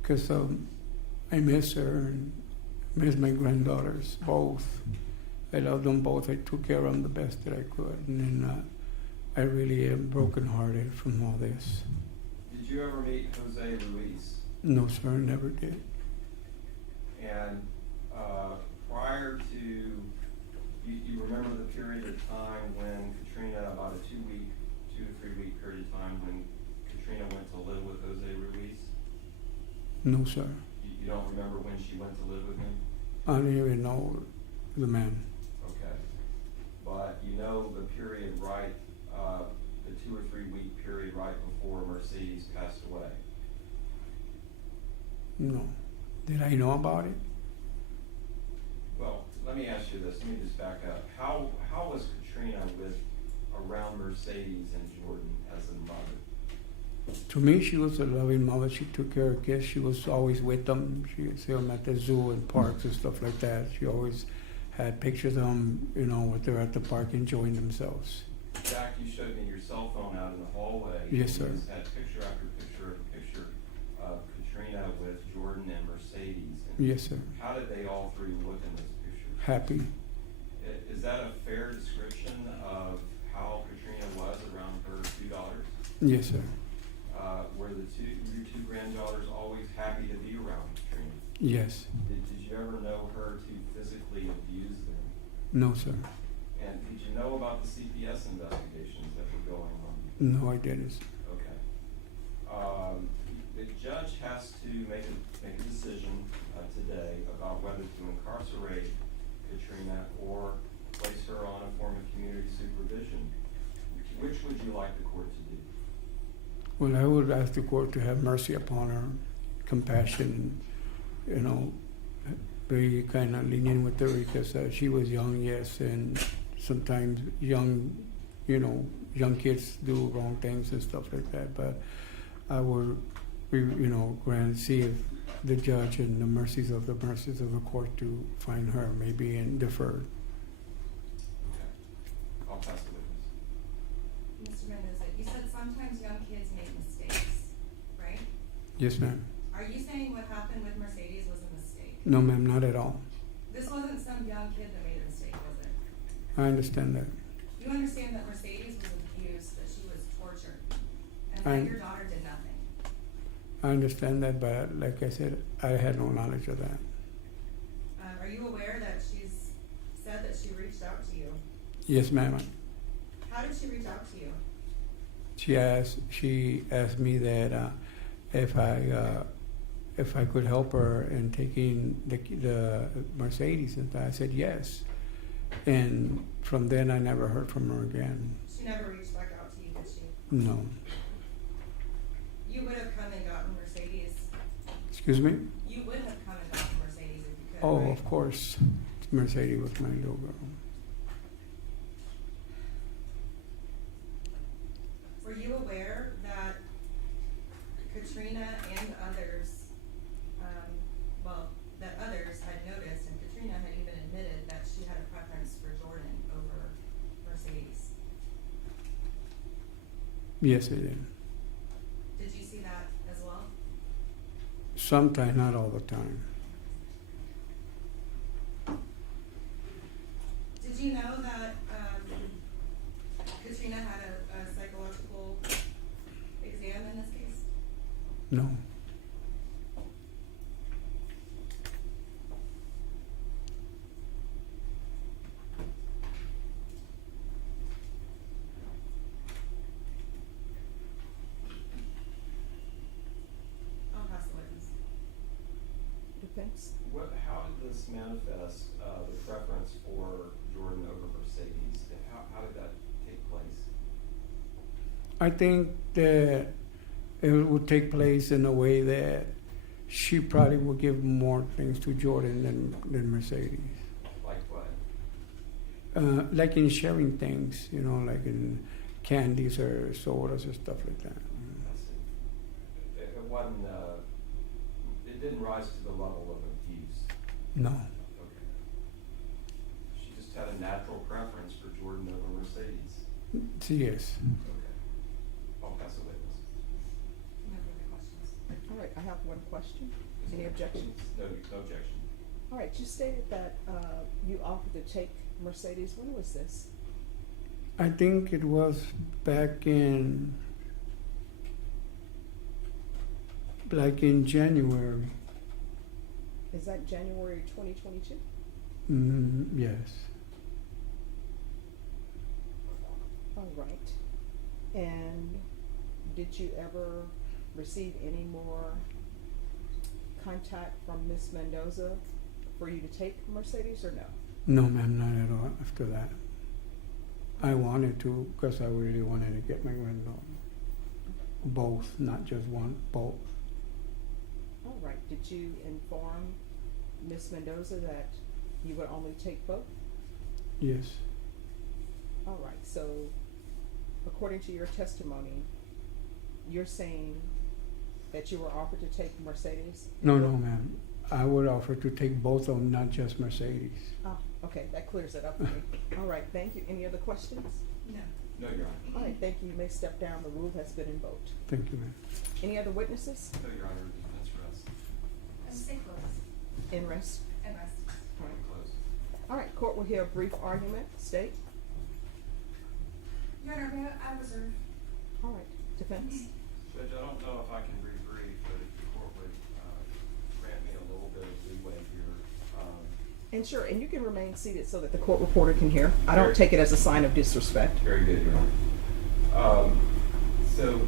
because I miss her and miss my granddaughters, both. I love them both. I took care of them the best that I could. And then I really am brokenhearted from all this. Did you ever meet Jose Luis? No, sir, I never did. And prior to, you remember the period of time when Katrina, about a 2 to 3 week period of time when Katrina went to live with Jose Ruiz? No, sir. You don't remember when she went to live with him? I don't even know the man. Okay. But you know the period right, the 2 or 3 week period right before Mercedes passed away? No. Did I know about it? Well, let me ask you this, let me just back up. How was Katrina around Mercedes and Jordan as a mother? To me, she was a loving mother. She took care of kids. She was always with them. She would see them at the zoo and parks and stuff like that. She always had pictures of them, you know, when they're at the park enjoying themselves. Jack, you showed me your cell phone out in the hallway. Yes, sir. You just had picture after picture of Katrina with Jordan and Mercedes. And Yes, sir. how did they all three look in those pictures? Happy. Is that a fair description of how Katrina was around her two daughters? Yes, sir. Were your two granddaughters always happy to be around Katrina? Yes. Did you ever know her to physically abuse them? No, sir. And did you know about the CPS investigations that were going on? No, I didn't. Okay. The judge has to make a decision today about whether to incarcerate Katrina or place her on a form of community supervision. Which would you like the court to do? Well, I would ask the court to have mercy upon her, compassion, you know, very kind of lenient with her because she was young, yes, and sometimes young kids do wrong things and stuff like that. But I would, see if the judge and the mercies of the court to find her maybe and deferred. Okay. I'll pass the witness. Mr. Mendoza, you said sometimes young kids make mistakes, right? Yes, ma'am. Are you saying what happened with Mercedes was a mistake? No, ma'am, not at all. This wasn't some young kid that made a mistake, was it? I understand that. You understand that Mercedes was abused, that she was tortured, and I- that your daughter did nothing? I understand that, but like I said, I had no knowledge of that. Are you aware that she's said that she reached out to you? Yes, ma'am. How did she reach out to you? She asked me that if I could help her in taking the Mercedes, and I said yes. And from then, I never heard from her again. She never reached back out to you, did she? No. You would have come and gotten Mercedes. Excuse me? You would have come and gotten Mercedes if you could, Oh, right? of course. Mercedes was my little girl. Were you aware that Katrina and others, that others had noticed, and Katrina had even admitted that she had a preference for Jordan over Mercedes? Yes, I did. Did you see that as well? Sometimes, not all the time. Did you know that Katrina had a psychological exam in this case? No. I'll pass the witness. Defense? How did this manifest, the preference for Jordan over Mercedes? How did that take place? I think that it would take place in a way that she probably would give more things to Jordan than Mercedes. Like what? like in sharing things, you know, like in candies or sodas or stuff like that. I see. It wasn't, it didn't rise to the level of abuse. No. Okay. She just had a natural preference for Jordan over Mercedes. Yes. Okay. I'll pass a witness. No further questions. All right, I have one question. Any objections? No objection. All right, you stated that you offered to take Mercedes. When was this? I think it was back in, like in January. Is that January 2022? Yes. All right. And did you ever receive any more contact from Miss Mendoza for you to take Mercedes or no? No, ma'am, not at all after that. I wanted to because I really wanted to get my granddaughter. Both, not just one, both. All right. Did you inform Miss Mendoza that you would only take both? Yes. All right. So, according to your testimony, you're saying that you were offered to take Mercedes? No, ma'am. I would offer to take both of them, not just Mercedes. Ah, okay. That clears it up for me. All right. Thank you. Any other questions? No. No, Your Honor. All right. Thank you. You may step down. The rule has been invoked. Thank you, ma'am. Any other witnesses? No, Your Honor, defense rests. Stay close In rest. and rest. All right. Close. All right. Court will hear a brief argument. State. Your Honor, may I reserve? All right. Defense. Judge, I don't know if I can rebrief, but if the court would grant me a little bit of leeway here. And sure, and you can remain seated so that the court reporter can hear. I don't take it as a sign of disrespect. Very good, Your Honor. So,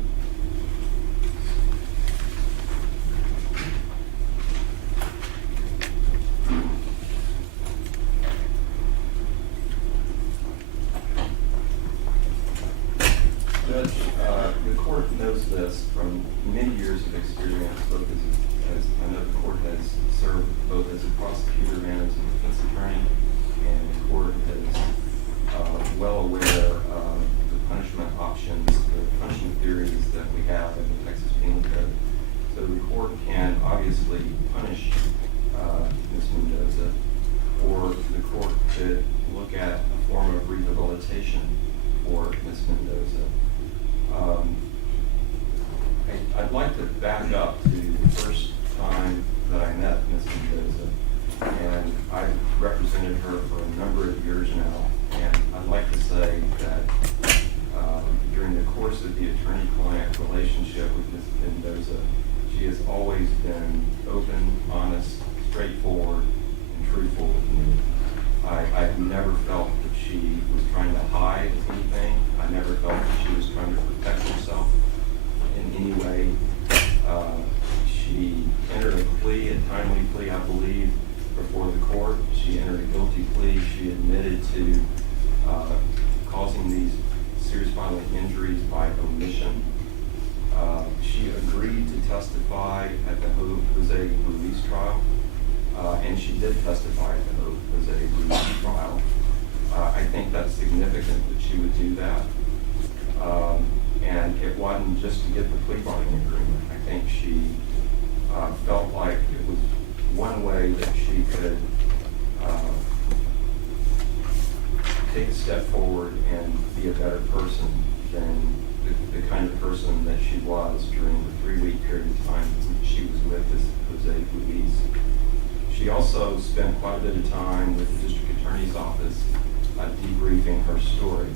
Judge, the court knows this from many years of experience, both as I know the court has served both as a prosecutor and as a defense attorney, and the court is well aware of the punishment options, the punishment theories that we have in the Texas Penal Code. So the court can obviously punish Ms. Mendoza, or the court could look at a form of rehabilitation for Ms. Mendoza. I'd like to back up to the first time that I met Ms. Mendoza, and I've represented her for a number of years now, and I'd like to say that during the course of the attorney-client relationship with Ms. Mendoza, she has always been open, honest, straightforward, and truthful with me. I've never felt that she was trying to hide anything. I never felt that she was trying to protect herself in any way. She entered a plea, a timely plea, I believe, before the court. She entered a guilty plea. She admitted to causing these serious bodily injuries by omission. She agreed to testify at the Jose Ruiz trial, and she did testify at the Jose Ruiz trial. I think that's significant that she would do that. And it wasn't just to get the plea bargaining agreement. I think she felt like it was one way that she could take a step forward and be a better person than the kind of person that she was during the 3-week period of time that she was with Jose Ruiz. She also spent quite a bit of time with the district attorney's office debriefing her story.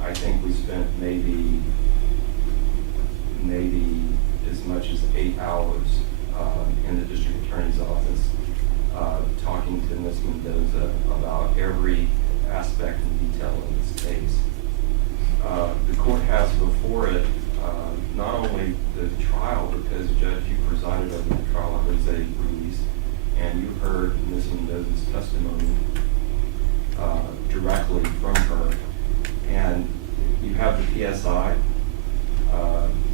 I think we spent maybe as much as 8 hours in the district attorney's office talking to Ms. Mendoza about every aspect and detail of this case. The court has before it not only the trial, because Judge, you presided over the trial of Jose Ruiz, and you heard Ms. Mendoza's testimony directly from her, and you have the PSI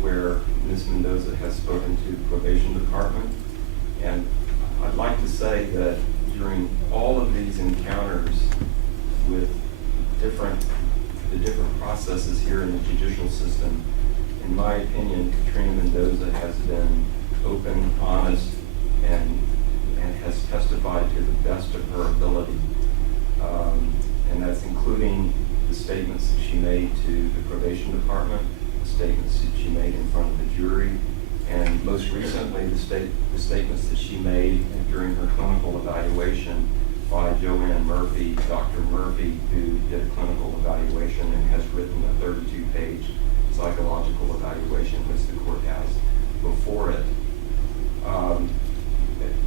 where Ms. Mendoza has spoken to the probation department, and I'd like to say that during all of these encounters here in the judicial system. In my opinion, Katrina Mendoza has been open, honest, and has testified to the best of her ability. And that's including the statements that she made to the probation department, the statements that she made in front of the jury, and most recently the statements that she made during her clinical evaluation by Joanne Murphy, Dr. Murphy, who did a clinical evaluation and has written a 32-page psychological evaluation, which the court has before it.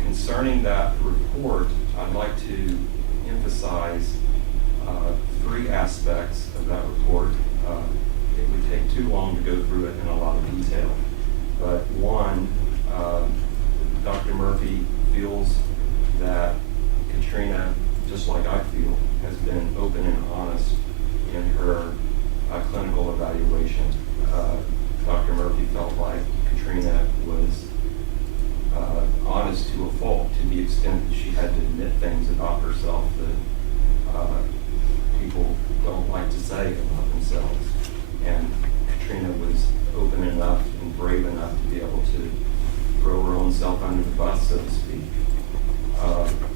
Concerning that report, I'd like to emphasize three aspects of that report. It would take too long to go through it in a lot of detail. But one, Dr. Murphy feels that Katrina, just like I feel, has been open and honest in her clinical evaluation. Dr. Murphy felt like Katrina was honest to a fault, to the extent that she had to admit things about herself that people don't like to say about themselves. And Katrina was open enough and brave enough to be able to throw her own self under the bus, so to speak.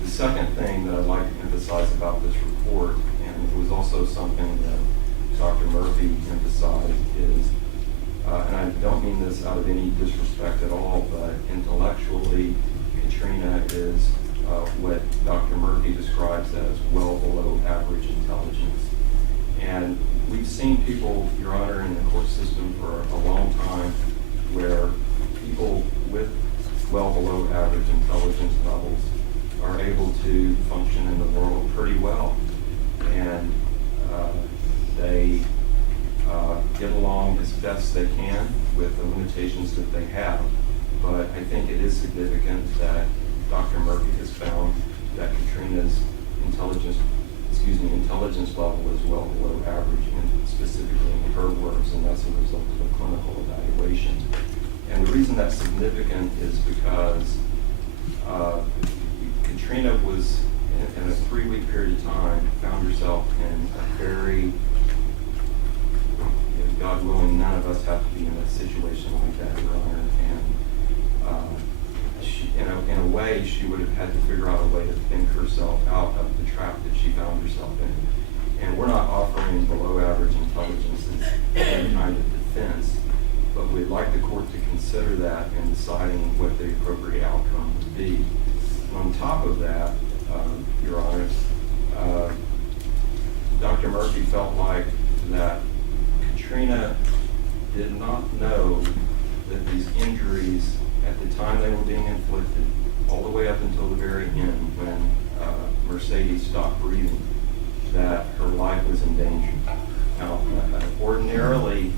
The second thing that I'd like to emphasize about this report, and it was also something that Dr. Murphy emphasized, is, and I don't mean this out of any disrespect at all, but intellectually, Katrina is what Dr. Murphy describes as well below average intelligence. And we've seen people, Your Honor, in the court system for a long time where people with well below average intelligence levels are able to function in the world pretty well. And they get along as best they can with the limitations that they have. But I think it is significant that Dr. Murphy has found that Katrina's intelligence level is well below average, and specifically in her words, and that's a result of a clinical evaluation. And the reason that's significant is because Katrina was, in a 3-week period of time, found herself in a very, God willing, none of us have to be in a situation like that, Your Honor. And she, in a way, she would have had to figure out a way to think herself out of the trap that she found herself in. And we're not offering below average intelligence as any kind of defense, but we'd like the court to consider that in deciding what the appropriate outcome would be. And on top of that, Your Honor, Dr. Murphy felt like that Katrina did not know that these injuries, at the time they were being inflicted, all the way up until the very end when Mercedes stopped breathing, that her life was in danger. Now, ordinarily,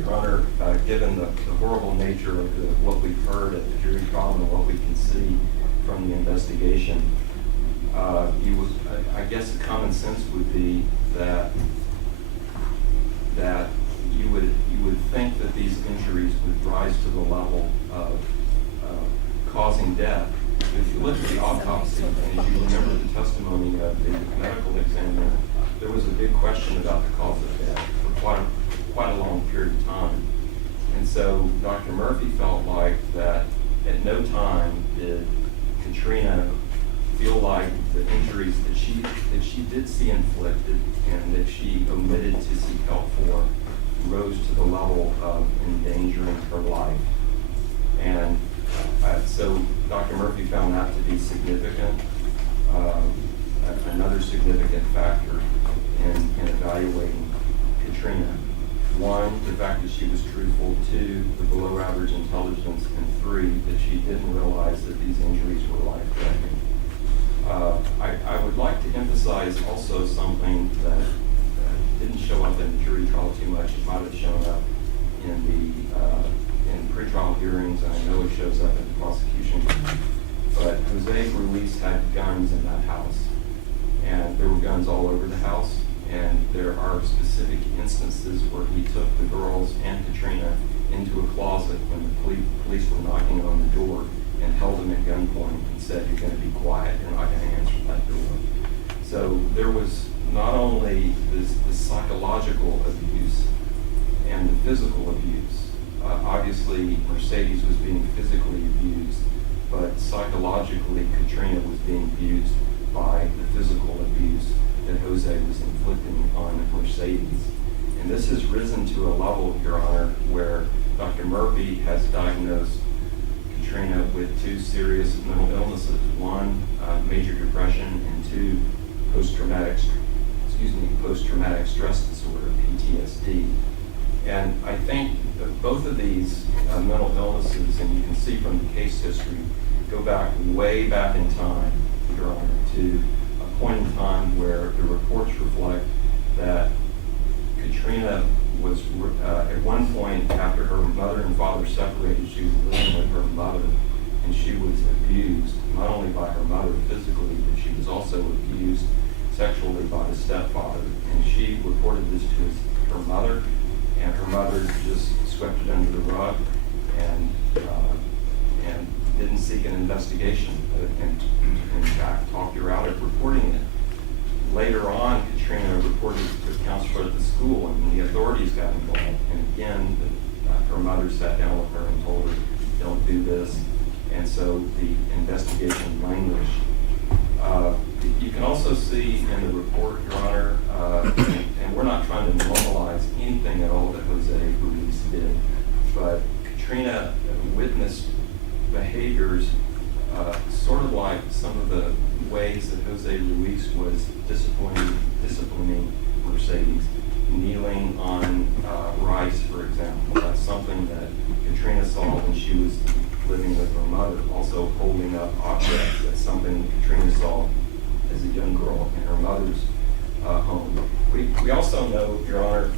Your Honor, given the horrible nature of what we've heard at the jury trial and what we can see from the investigation, I guess the common sense would be that you would think that these injuries would rise to the level of causing death. If you look at the autopsy, and if you remember the testimony of the medical examiner, there was a big question about the cause of death for quite a long period of time. And so Dr. Murphy felt like that at no time did Katrina feel like the injuries that she did see inflicted and that she omitted to seek help for rose to the level of endangering her life. And so Dr. Murphy found that to be significant, another significant factor in evaluating Katrina. One, the fact that she was truthful. Two, the below average intelligence. And three, that she didn't realize that these injuries were life-threatening. I would like to emphasize also something that didn't show up in the jury trial too much. It might have shown up in pretrial hearings, and I know it shows up in the prosecution. But Jose Ruiz had guns in that house, and there were guns all over the house. And there are specific instances where he took the girls and Katrina into a closet when the police were knocking on the door and held them at gunpoint and said, "You're going to be quiet. You're not going to answer that door." So there was not only this psychological abuse physical abuse. Obviously, Mercedes was being physically abused, but psychologically, Katrina was being abused by the physical abuse that Jose was inflicting on Mercedes. And this has risen to a level, Your Honor, where Dr. Murphy has diagnosed Katrina with 2 serious mental illnesses. 1, major depression, and 2, post-traumatic stress disorder, PTSD. And I think that both of these mental illnesses, and you can see from the case history, go back way back in time, Your Honor, to a point in time where the reports reflect that Katrina was, at one point after her mother and father separated, she was living with her mother, and she was abused, not only by her mother physically, but she was also abused sexually by the stepfather. And she reported this to her mother, and her mother just swept it under the rug and didn't seek an investigation, and in fact talked her out of reporting it. Later on, Katrina reported to a counselor at the school, and the authorities got involved. And again, her mother sat down with her and told her, "Don't do this." And so the investigation languished. You can also see in the report, Your Honor, and we're not trying to normalize anything at all that Jose Ruiz did, but Katrina witnessed behaviors sort of like some of the ways that Jose Ruiz was disciplining Mercedes, kneeling on rice, for example. That's something that Katrina saw when she was living with her mother. Also holding up objects. That's something that Katrina saw as a young girl in her mother's home. We also know, Your Honor,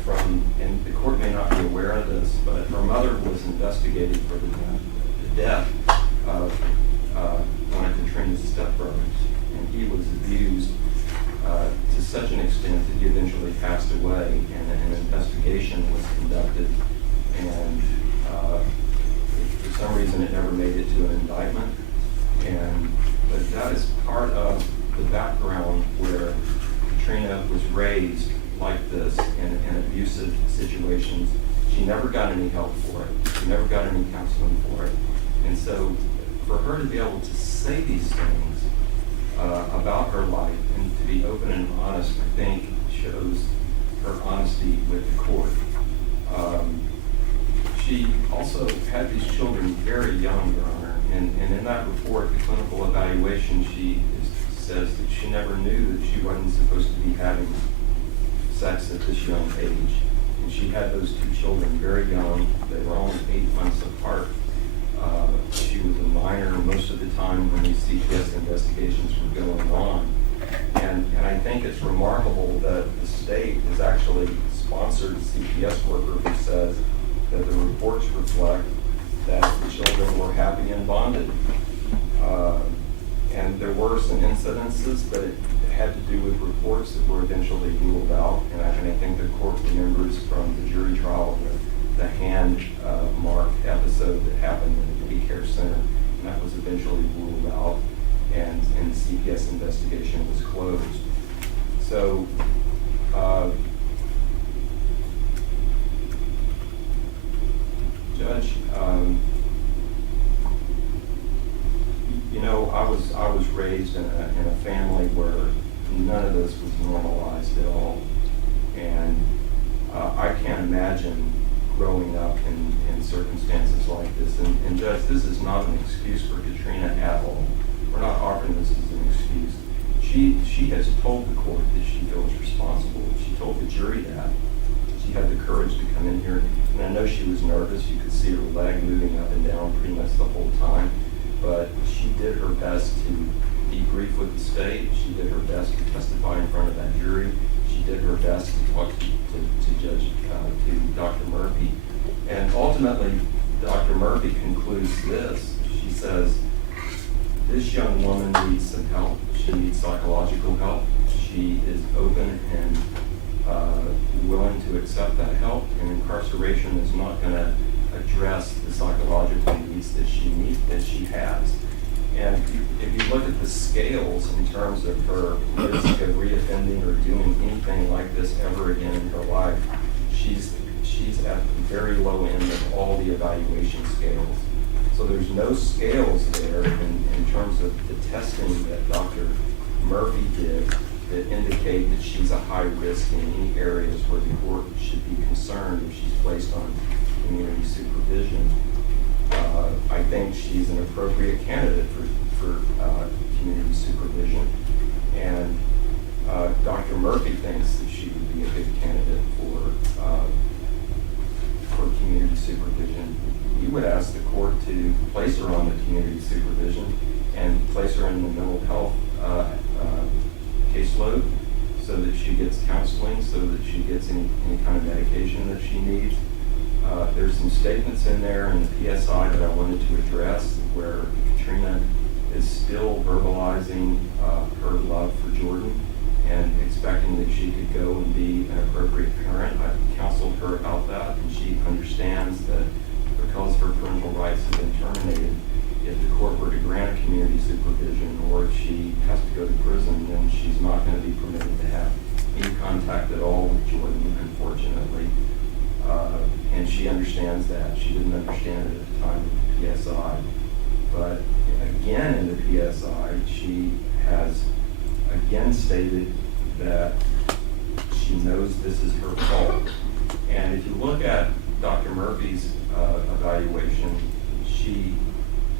and the court may not be aware of this, but her mother was investigated for the death of one of Katrina's stepbrothers, and he was abused to such an extent that he eventually passed away, and an investigation was conducted, and for some reason it never made it to an indictment. But that is part of the background where Katrina was raised like this in abusive situations. She never got any help for it. She never got any counseling for it. And so for her to be able to say these things about her life and to be open and honest, I think shows her honesty with the court. She also had these children very young, Your Honor, and in that report, the clinical evaluation, says that she never knew that she wasn't supposed to be having sex at this young age. And she had those 2 children very young. They were only 8 months apart. She was a minor most of the time when these CPS investigations were going on. And I think it's remarkable that the state has actually sponsored a CPS worker who says that the reports reflect that the children were happy and bonded. And there were some incidences, but it had to do with reports that were eventually ruled out. And I think the court remembers from the jury trial the hand mark episode that happened in the daycare center, and that was eventually ruled out, and the CPS investigation was closed. So, Judge, you know, I was raised in a family where none of this was normalized at all, and I can't imagine growing up in circumstances like this. And Judge, this is not an excuse for Katrina at all. We're not offering this as an excuse. She has told the court that she feels responsible. She told the jury that. She had the courage to come in here, and I know she was nervous. You could see her leg moving up and down pretty much the whole time, but she did her best to debrief with the state. She did her best to testify in front of that jury. She did her best to talk to Dr. Murphy. And ultimately, Dr. Murphy concludes this. She says, this young woman needs some help. She needs psychological help. She is open and willing to accept that help, and incarceration is not going to address the psychological needs that she has. And if you look at the scales in terms of her risk of reoffending or doing anything like this ever again in her life, she's at the very low end of all the evaluation scales. So there's no scales there in terms of the testing that Dr. Murphy did that indicate that she's a high risk in any areas where the court should be concerned if she's placed on community supervision. I think she's an appropriate candidate for community supervision, and Dr. Murphy thinks that she would be a good candidate for community supervision. You would ask the court to place her on the community supervision and place her in the mental health caseload so that she gets counseling, so that she gets any kind of medication that she needs. There's some statements in there in the PSI that I wanted to address where Katrina is still verbalizing her love for Jordan and expecting that she could go and be an appropriate parent. I've counseled her about that, and she understands that because her parental rights have been terminated, if the court were to grant a community supervision or if she has to go to prison, then she's not going to be permitted to have any contact at all with Jordan, unfortunately. And she understands that. She didn't understand it at the time of the PSI. But again in the PSI, she has again stated that she knows this is her fault. And if you look at Dr. Murphy's evaluation,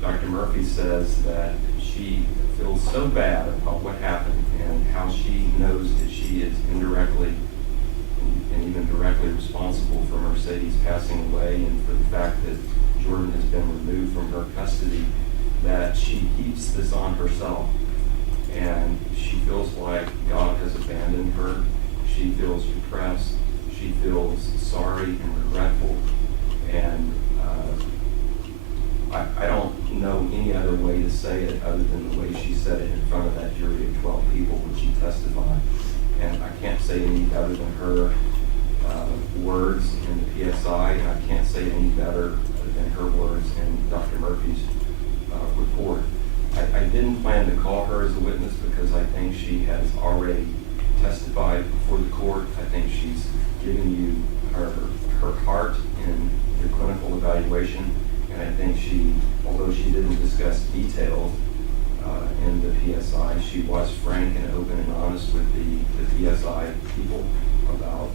Dr. Murphy says that she feels so bad about what happened and how she knows that she is indirectly and even directly responsible for Mercedes passing away and for the fact that Jordan has been removed from her custody, that she heaps this on herself. And she feels like God has abandoned her. She feels depressed. She feels sorry and regretful. And I don't know any other way to say it other than the way she said it in front of that jury of 12 people when she testified. And I can't say any better than her words in the PSI, and I can't say any better than her words in Dr. Murphy's report. I didn't plan to call her as a witness because I think she has already testified before the court. I think she's given you her heart in the clinical evaluation, and I think she, although she didn't discuss details in the PSI, she was frank and open and honest with the PSI people about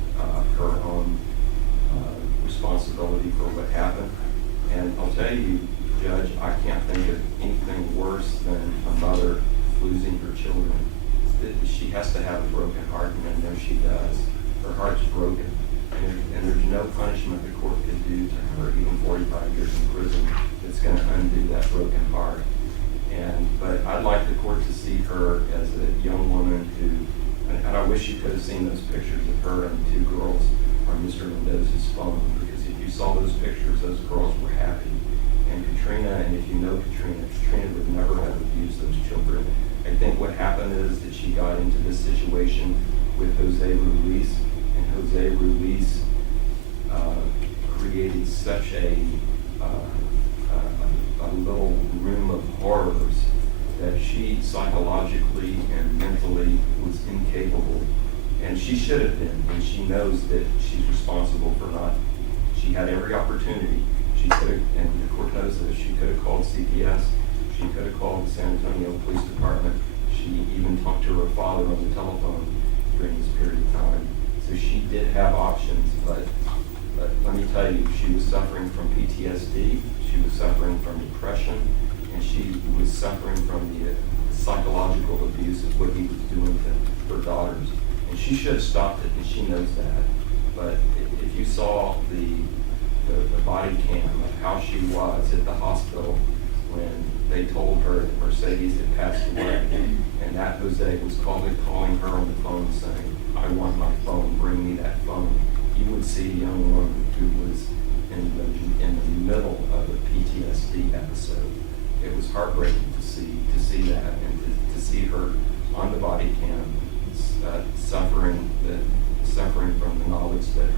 her own responsibility for what happened. And I'll tell you, Judge, I can't think of anything worse than a mother losing her children. She has to have a broken heart, and I know she does. Her heart's broken. And there's no punishment the court could do to her, even 45 years in prison, that's going to undo that broken heart. But I'd like the court to see her as a young woman who, and I wish you could have seen those pictures of her and the two girls on Mr. Mendoza's phone, because if you saw those pictures, those girls were happy. And Katrina, and if you know Katrina would never have abused those children. I think what happened is that she got into this situation with Jose Ruiz, and Jose Ruiz created such a little room of horrors that she psychologically and mentally was incapable, and she should have been, and she knows that she's responsible for not. She had every opportunity. She could have, and the court knows this, she could have called CPS, she could have called the San Antonio Police Department, she even talked to her father on the telephone during this period of time. So she did have options, but let me tell you, she was suffering from PTSD, she was suffering from depression, and she was suffering from the psychological abuse of what he was doing to her daughters. And she should have stopped it, and she knows that. But if you saw the body cam of how she was at the hospital when they told her that Mercedes had passed away, and that Jose was calling her on the phone saying, "I want my phone, bring me that phone," you would see a young woman who was in the middle of a PTSD episode. It was heartbreaking to see that, and to see her on the body cam suffering from the knowledge that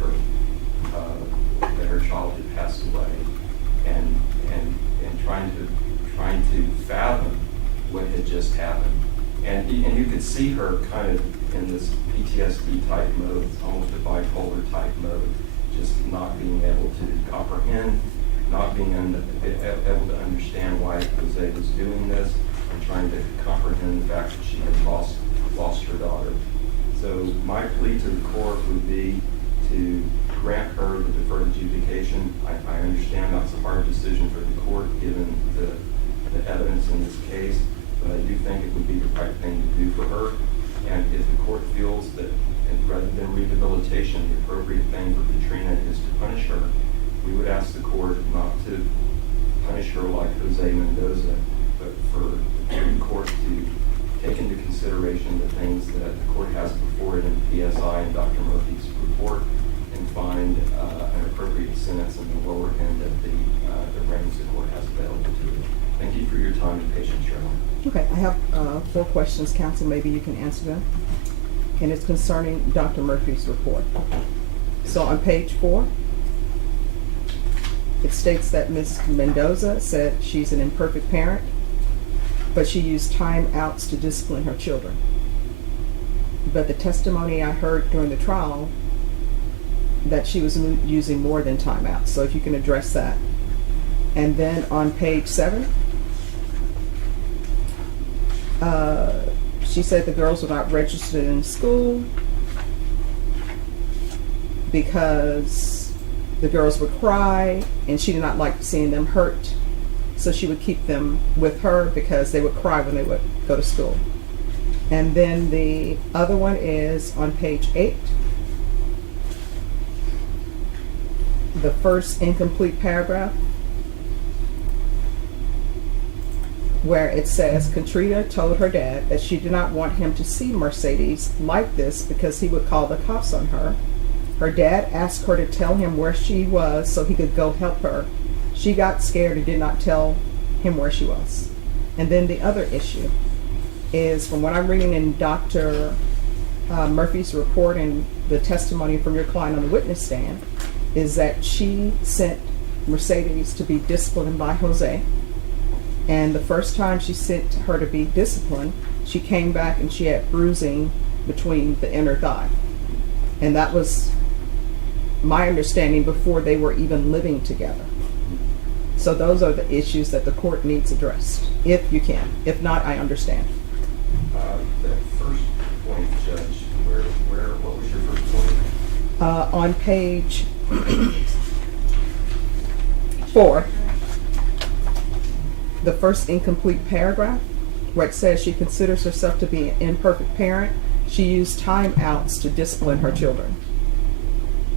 her child had passed away, and trying to fathom what had just happened. And you could see her kind of in this PTSD type mode, almost a bipolar type mode, just not being able to comprehend, not being able to understand why Jose was doing this, and trying to comprehend the fact that she had lost her daughter. So my plea to the court would be to grant her the deferred adjudication. I understand that's a hard decision for the court, given the evidence in this case, but I do think it would be the right thing to do for her. And if the court feels that, and rather than rehabilitation, the appropriate thing for Katrina is to punish her, we would ask the court not to punish her like Jose Mendoza, but for the court to take into consideration the things that the court has before it in the PSI and Dr. Murphy's report, and find an appropriate sentence in the lower end of the range the court has available to it. Thank you for your time and patience, Your Honor. Okay, I have 4 questions, counsel, maybe you can answer them. And it's concerning Dr. Murphy's report. So on page 4, it states that Ms. Mendoza said she's an imperfect parent, but she used timeouts to discipline her children. But the testimony I heard during the trial, that she was using more than timeouts. So if you can address that. And then on page 7, she said the girls were not registered in school because the girls would cry and she did not like seeing them hurt. So she would keep them with her because they would cry when they would go to school. And then the other one is on page 8. The first incomplete paragraph, where it says Katrina told her dad that she did not want him to see Mercedes like this because he would call the cops on her. Her dad asked her to tell him where she was so he could go help her. She got scared and did not tell him where she was. And then the other issue is, from what I'm reading in Dr. Murphy's report and the testimony from your client on the witness stand, is that she sent Mercedes to be disciplined by Jose. And the first time she sent her to be disciplined, she came back and she had bruising between the inner thigh. And that was my understanding before they were even living together. So those are the issues that the court needs addressed, if you can. If not, I understand. The first point, Judge, what was your first point? On page 4, the first incomplete paragraph, where it says she considers herself to be an imperfect parent, she used timeouts to discipline her children.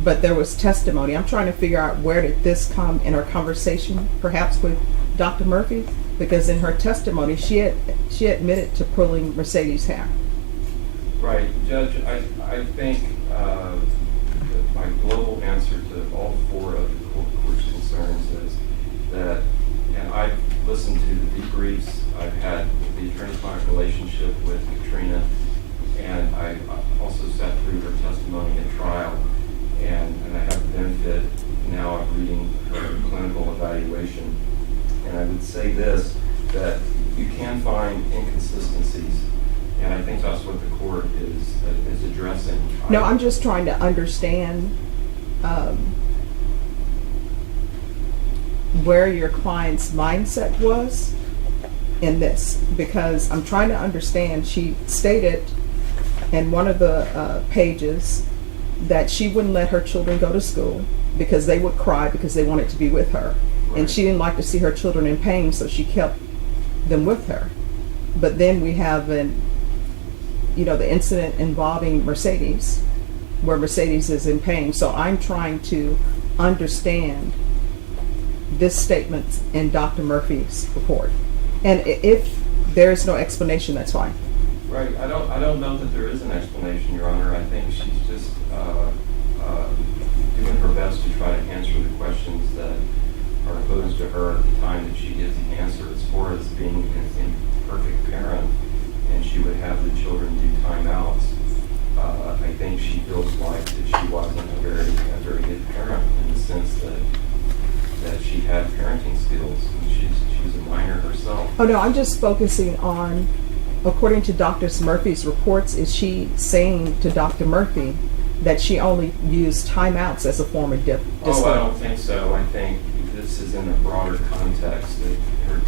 But there was testimony. I'm trying to figure out, where did this come in her conversation, perhaps with Dr. Murphy? Because in her testimony, she admitted to pulling Mercedes' hair. Right, Judge, I think my global answer to all 4 of the court's concerns is that, and I've listened to the debriefs, I've had the attorney-client relationship with Katrina, and I also sat through her testimony at trial, and I have the benefit now of reading her clinical evaluation. And I would say this, that you can find inconsistencies, and I think that's what the court is addressing. No, I'm just trying to understand where your client's mindset was in this, because I'm trying to understand. She stated in one of the pages that she wouldn't let her children go to school because they would cry because they wanted to be with her. Right. And she didn't like to see her children in pain, so she kept them with her. But then we have the incident involving Mercedes, where Mercedes is in pain. So I'm trying to understand this statement in Dr. Murphy's report. And if there is no explanation, that's fine. Right, I don't know that there is an explanation, Your Honor. I think she's just doing her best to try to answer the questions that are posed to her at the time that she gives the answer, as far as being an imperfect parent, and she would have the children do timeouts. I think she feels like that she wasn't a very good parent, in the sense that she had parenting skills, and she's a minor herself. Oh no, I'm just focusing on, according to Dr. Murphy's reports, is she saying to Dr. Murphy that she only used timeouts as a form of Oh, I discipline? don't think so. I think this is in a broader context, that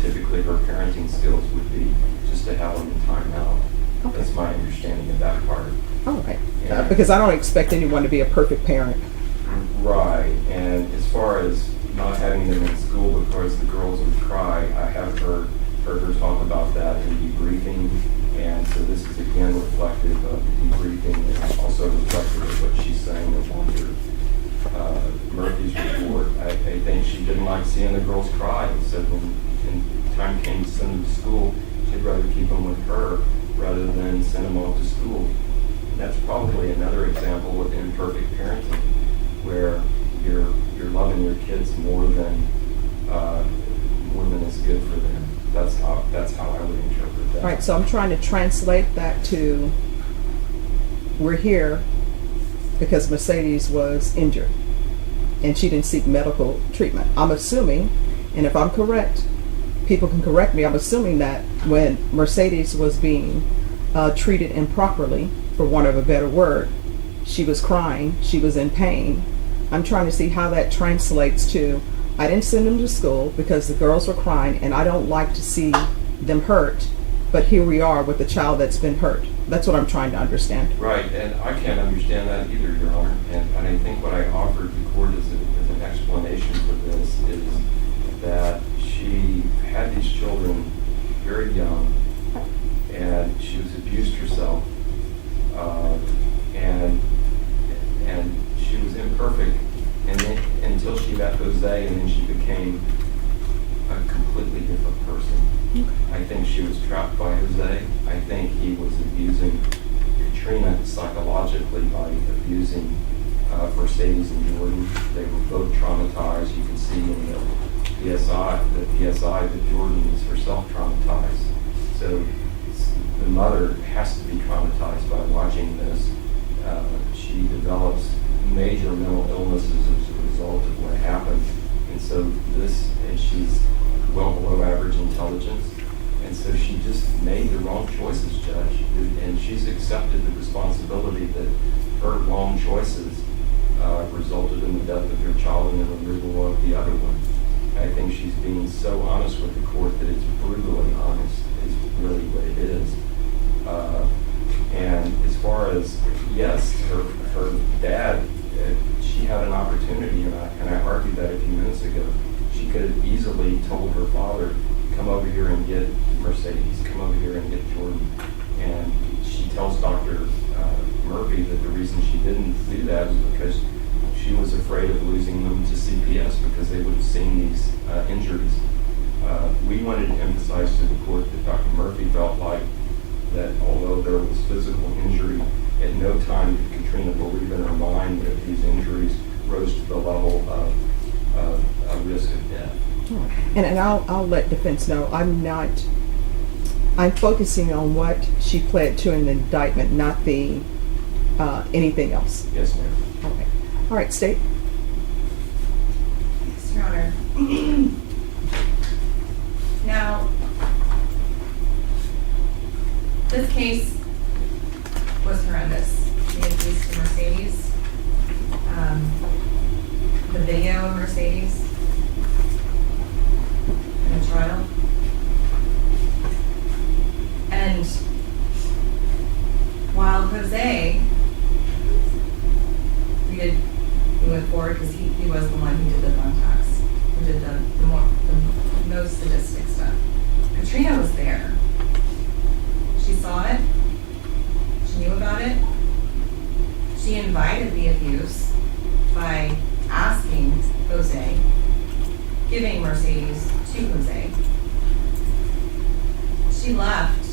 typically her parenting skills would be just to have them in timeout. Okay. That's my understanding of that part. All right, Yeah. because I don't expect anyone to be a perfect parent. Right, and as far as not having them in school because the girls would cry, I have heard her talk about that in debriefing, and so this is again reflective of the debriefing and also reflective of what she's saying in Dr. Murphy's report. I think she didn't like seeing the girls cry, and so when time came to send them to school, she'd rather keep them with her rather than send them off to school. And that's probably another example of imperfect parenting, where you're loving your kids more than is good for them. That's how I would interpret that. All right, so I'm trying to translate that to, we're here because Mercedes was injured and she didn't seek medical treatment. I'm assuming, and if I'm correct, people can correct me, I'm assuming that when Mercedes was being treated improperly, for want of a better word, she was crying, she was in pain. I'm trying to see how that translates to, I didn't send them to school because the girls were crying and I don't like to see them hurt, but here we are with a child that's been hurt. That's what I'm trying to understand. Right, and I can't understand that either, Your Honor. And I think what I offered the court as an explanation for this is that she had these children very young, and she was abused herself, and she was imperfect, and then, until she met Jose, and then she became a completely different person. I think she was trapped by Jose. I think he was abusing Katrina psychologically by abusing Mercedes and Jordan. They were both traumatized. You can see in the PSI that Jordan is herself traumatized. So the mother has to be traumatized by watching this. She develops major mental illnesses as a result of what happened. And so and she's well below average intelligence. And so she just made the wrong choices, Judge. And she's accepted the responsibility that her wrong choices resulted in the death of her child and the removal of the other one. I think she's being so honest with the court that it's brutally honest, is really what it is. And as far as, yes, her dad, she had an opportunity, and I argued that a few minutes ago. She could have easily told her father, come over here and get Mercedes, come over here and get Jordan. And she tells Dr. Murphy that the reason she didn't do that is because she was afraid of losing them to CPS because they would have seen these injuries. We wanted to emphasize to the court that Dr. Murphy felt like that although there was physical injury, at no time did Katrina believe in her mind that these injuries rose to the level of a risk of death. And I'll let defense know, I'm focusing on what she pled to in the indictment, not the, anything else. Yes, ma'am. Okay. All right, State. Yes, Your Honor. Now, this case was horrendous. The abuse to Mercedes, the video of Mercedes in the trial. And while Jose, we went forward because he was the one who did the contacts, who did the most sadistic stuff. Katrina was there. She saw it. She knew about it. She invited the abuse by asking Jose, giving Mercedes to Jose. She left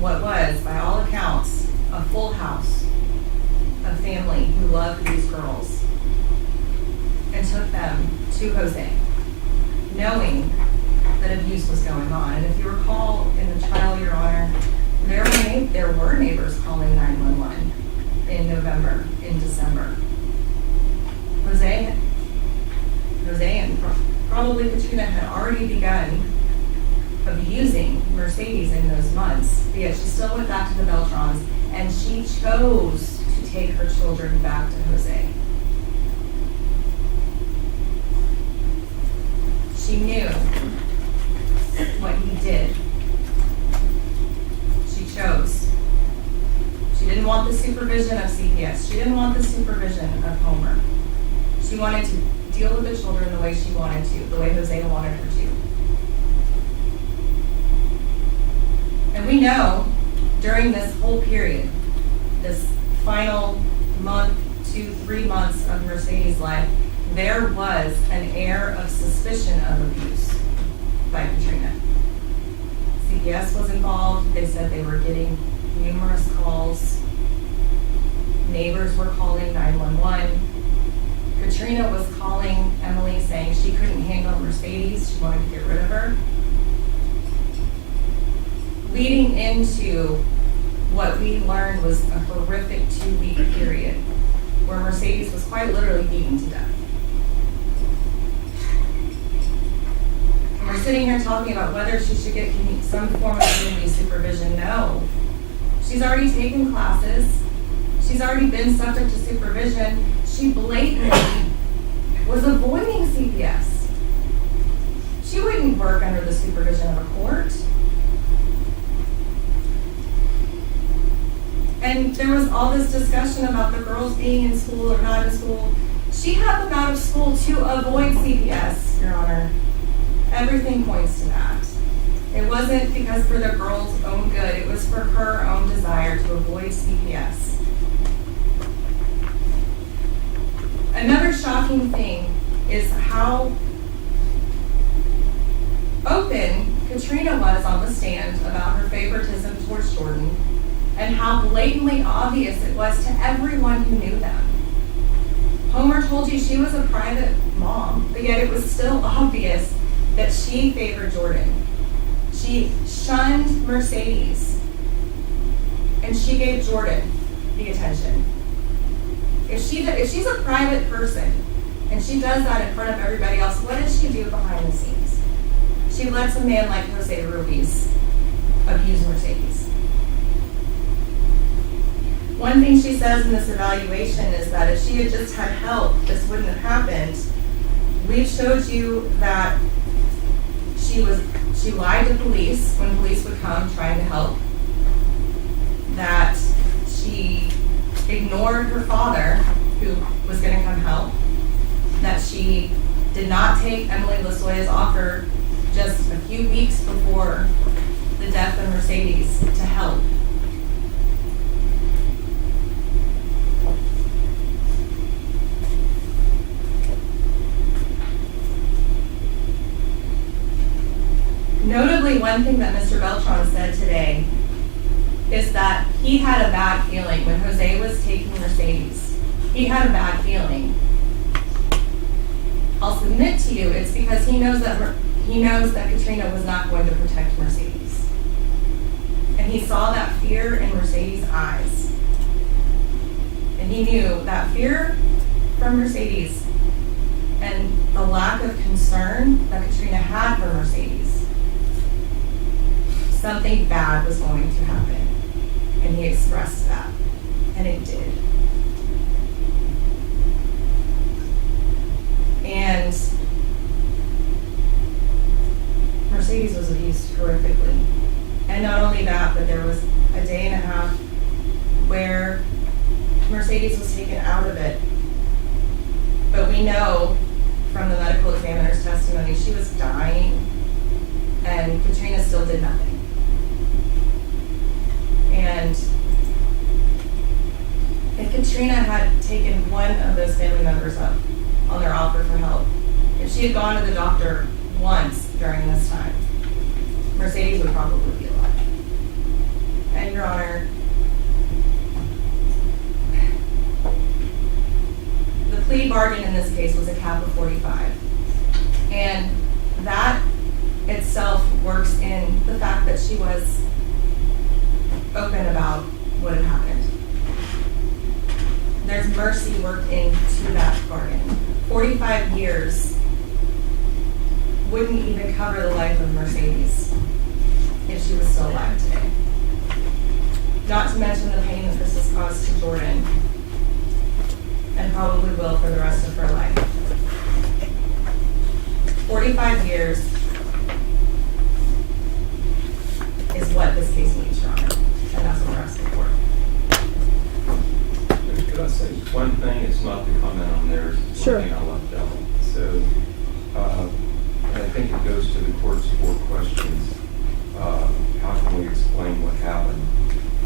what was, by all accounts, a full house of family who loved these girls and took them to Jose, knowing that abuse was going on. And if you recall in the trial, Your Honor, there were neighbors calling 911 in November, in December. Jose and probably Katrina had already begun abusing Mercedes in those months, yet she still went back to the Beltrons and she chose to take her children back to Jose. She knew what he did. She chose. She didn't want the supervision of CPS. She didn't want the supervision of Homer. She wanted to deal with the children the way she wanted to, the way Jose wanted her to. And we know during this whole period, this final month, 2-3 months of Mercedes' life, there was an air of suspicion of abuse by Katrina. CPS was involved. They said they were getting numerous calls. Neighbors were calling 911. Katrina was calling Emily saying she couldn't handle Mercedes. She wanted to get rid of her. Leading into what we learned was a horrific 2-week period where Mercedes was quite literally beaten to death. And we're sitting here talking about whether she should get some form of community supervision. No. She's already taken classes. She's already been subject to supervision. She blatantly was avoiding CPS. She wouldn't work under the supervision of a court. And there was all this discussion about the girls being in school or not in school. She had them out of school to avoid CPS, Your Honor. Everything points to that. It wasn't because for the girls' own good. It was for her own desire to avoid CPS. Another shocking thing is how open Katrina was on the stand about her favoritism towards Jordan, and how blatantly obvious it was to everyone who knew them. Homer told you she was a private mom, but yet it was still obvious that she favored Jordan. She shunned Mercedes, and she gave Jordan the attention. If she's a private person, and she does that in front of everybody else, what does she do behind the scenes? She lets a man like Jose Ruiz abuse Mercedes. One thing she says in this evaluation is that if she had just had help, this wouldn't have happened. We've showed you that she lied to police when police would come trying to help, that she ignored her father who was going to come help, that she did not take Emily Losoya's offer just a few weeks before the death of Mercedes to help. Notably, one thing that Mr. Beltran said today is that he had a bad feeling when Jose was taking Mercedes. He had a bad feeling. I'll submit to you, it's because he knows that Katrina was not going to protect Mercedes. And he saw that fear in Mercedes' eyes. And he knew that fear from Mercedes and the lack of concern that Katrina had for Mercedes, something bad was going to happen. And he expressed that. And it did. And Mercedes was abused horrifically. And not only that, but there was a day and a half where Mercedes was taken out of it. But we know from the medical examiner's testimony she was dying, and Katrina still did nothing. And if Katrina had taken one of those family members up on their offer for help, if she had gone to the doctor once during this time, Mercedes would probably be alive. And Your Honor, the plea bargain in this case was a cap of 45. And that itself works in the fact that she was open about what had happened. There's mercy worked into that bargain. 45 years wouldn't even cover the life of Mercedes if she was still alive today. Not to mention the pain that this has caused to Jordan, and probably will for the rest of her life. 45 years is what this case needs, Your Honor, and that's what we're asking for. Could I say one thing? It's not to comment on theirs. It's Sure. one thing I left out. So, and I think it goes to the court's 4 questions. How can we explain what happened?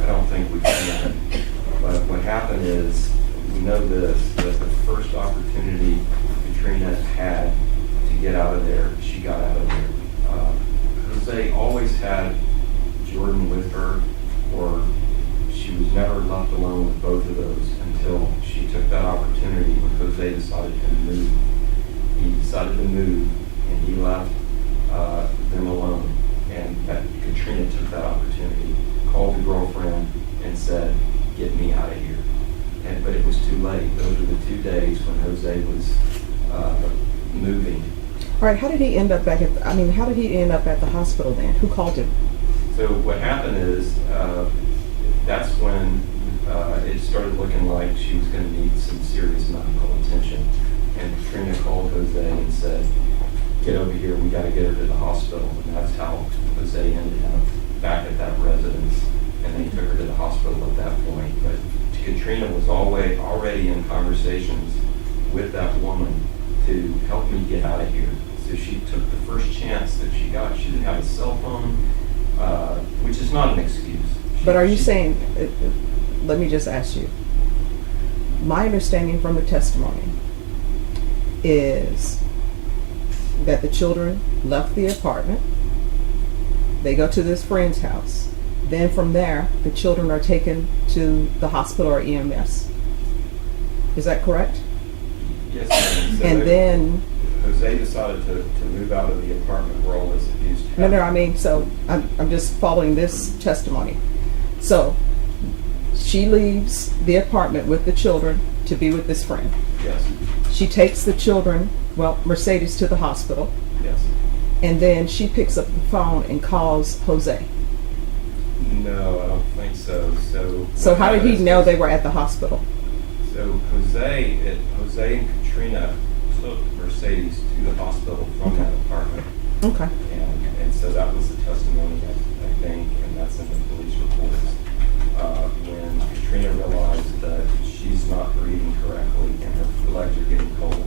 I don't think we can. But what happened is, we know this, that the first opportunity Katrina had to get out of there, she got out of there. Jose always had Jordan with her, or she was never left alone with both of those until she took that opportunity when Jose decided to move. He decided to move, and he left them alone. And Katrina took that opportunity, called the girlfriend, and said, "Get me out of here." But it was too late. Those were the 2 days when Jose was moving. All right, how did he end up back at, how did he end up at the hospital then? Who called him? So what happened is, that's when it started looking like she was going to need some serious medical attention. And Katrina called Jose and said, "Get over here, we got to get her to the hospital." And that's how Jose ended up back at that residence. And they took her to the hospital at that point. But Katrina was already in conversations with that woman to help me get out of here. So she took the first chance that she got. She didn't have a cell phone, which is not an excuse. But are you saying, let me just ask you, my understanding from the testimony is that the children left the apartment, they go to this friend's house, then from there, the children are taken to the hospital or EMS. Is that correct? Yes, ma'am. So And then, Jose decided to move out of the apartment where all this abuse happened. so I'm just following this testimony. So, she leaves the apartment with the children to be with this friend. Yes, She takes the children, Mercedes, to the hospital, yes. and then she picks up the phone and calls Jose. No, I don't think so. So what how did he happened know is- they were at the hospital? So Jose and Katrina took Mercedes to the hospital from Okay. that apartment. Okay. And so that was the testimony, I think, and that's in the police reports. When Katrina realized that she's not breathing correctly and her legs are getting cold,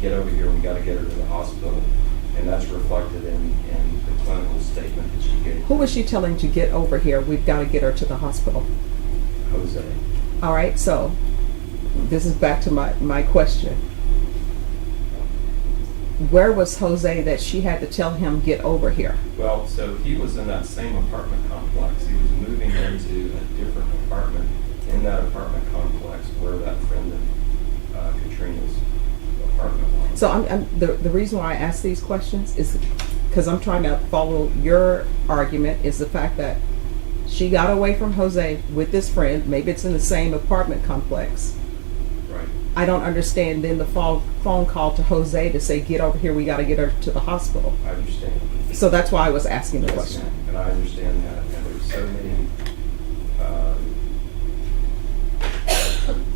get over here, we gotta get her to the hospital. And that's reflected in the clinical statement that she gave. Who was she telling to get over here? We've got to get her to the hospital. Jose. All right, so this is back to my question. Where was Jose that she had to tell him, get over here? Well, so he was in that same apartment complex. He was moving into a different apartment in that apartment complex where that friend of Katrina's apartment was. So the reason why I ask these questions is because I'm trying to follow your argument is the fact that she got away from Jose with this friend. Maybe it's in the same apartment complex. Right. I don't understand then the phone call to Jose to say, get over here, we got to get her to the hospital. I understand. So that's why I was asking the Yes, question. ma'am, and I understand that. And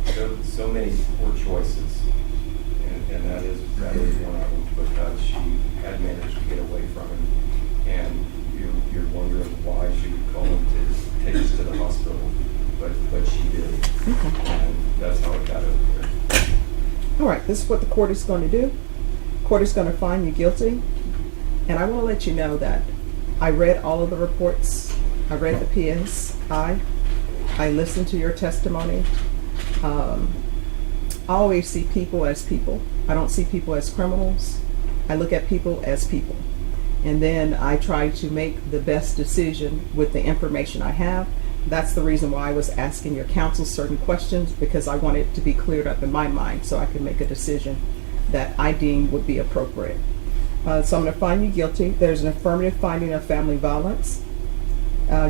there's so many poor choices, and that is one of them, because she had managed to get away from him, and you're wondering why she would call him to take us to the hospital, but she did, Okay. and that's how it got over there. All right, this is what the court is going to do. Court is going to find you guilty. And I want to let you know that I read all of the reports. I read the PSI. I listened to your testimony. I always see people as people. I don't see people as criminals. I look at people as people. And then I try to make the best decision with the information I have. That's the reason why I was asking your counsel certain questions, because I want it to be cleared up in my mind so I can make a decision that I deem would be appropriate. So I'm going to find you guilty. There's an affirmative finding of family violence.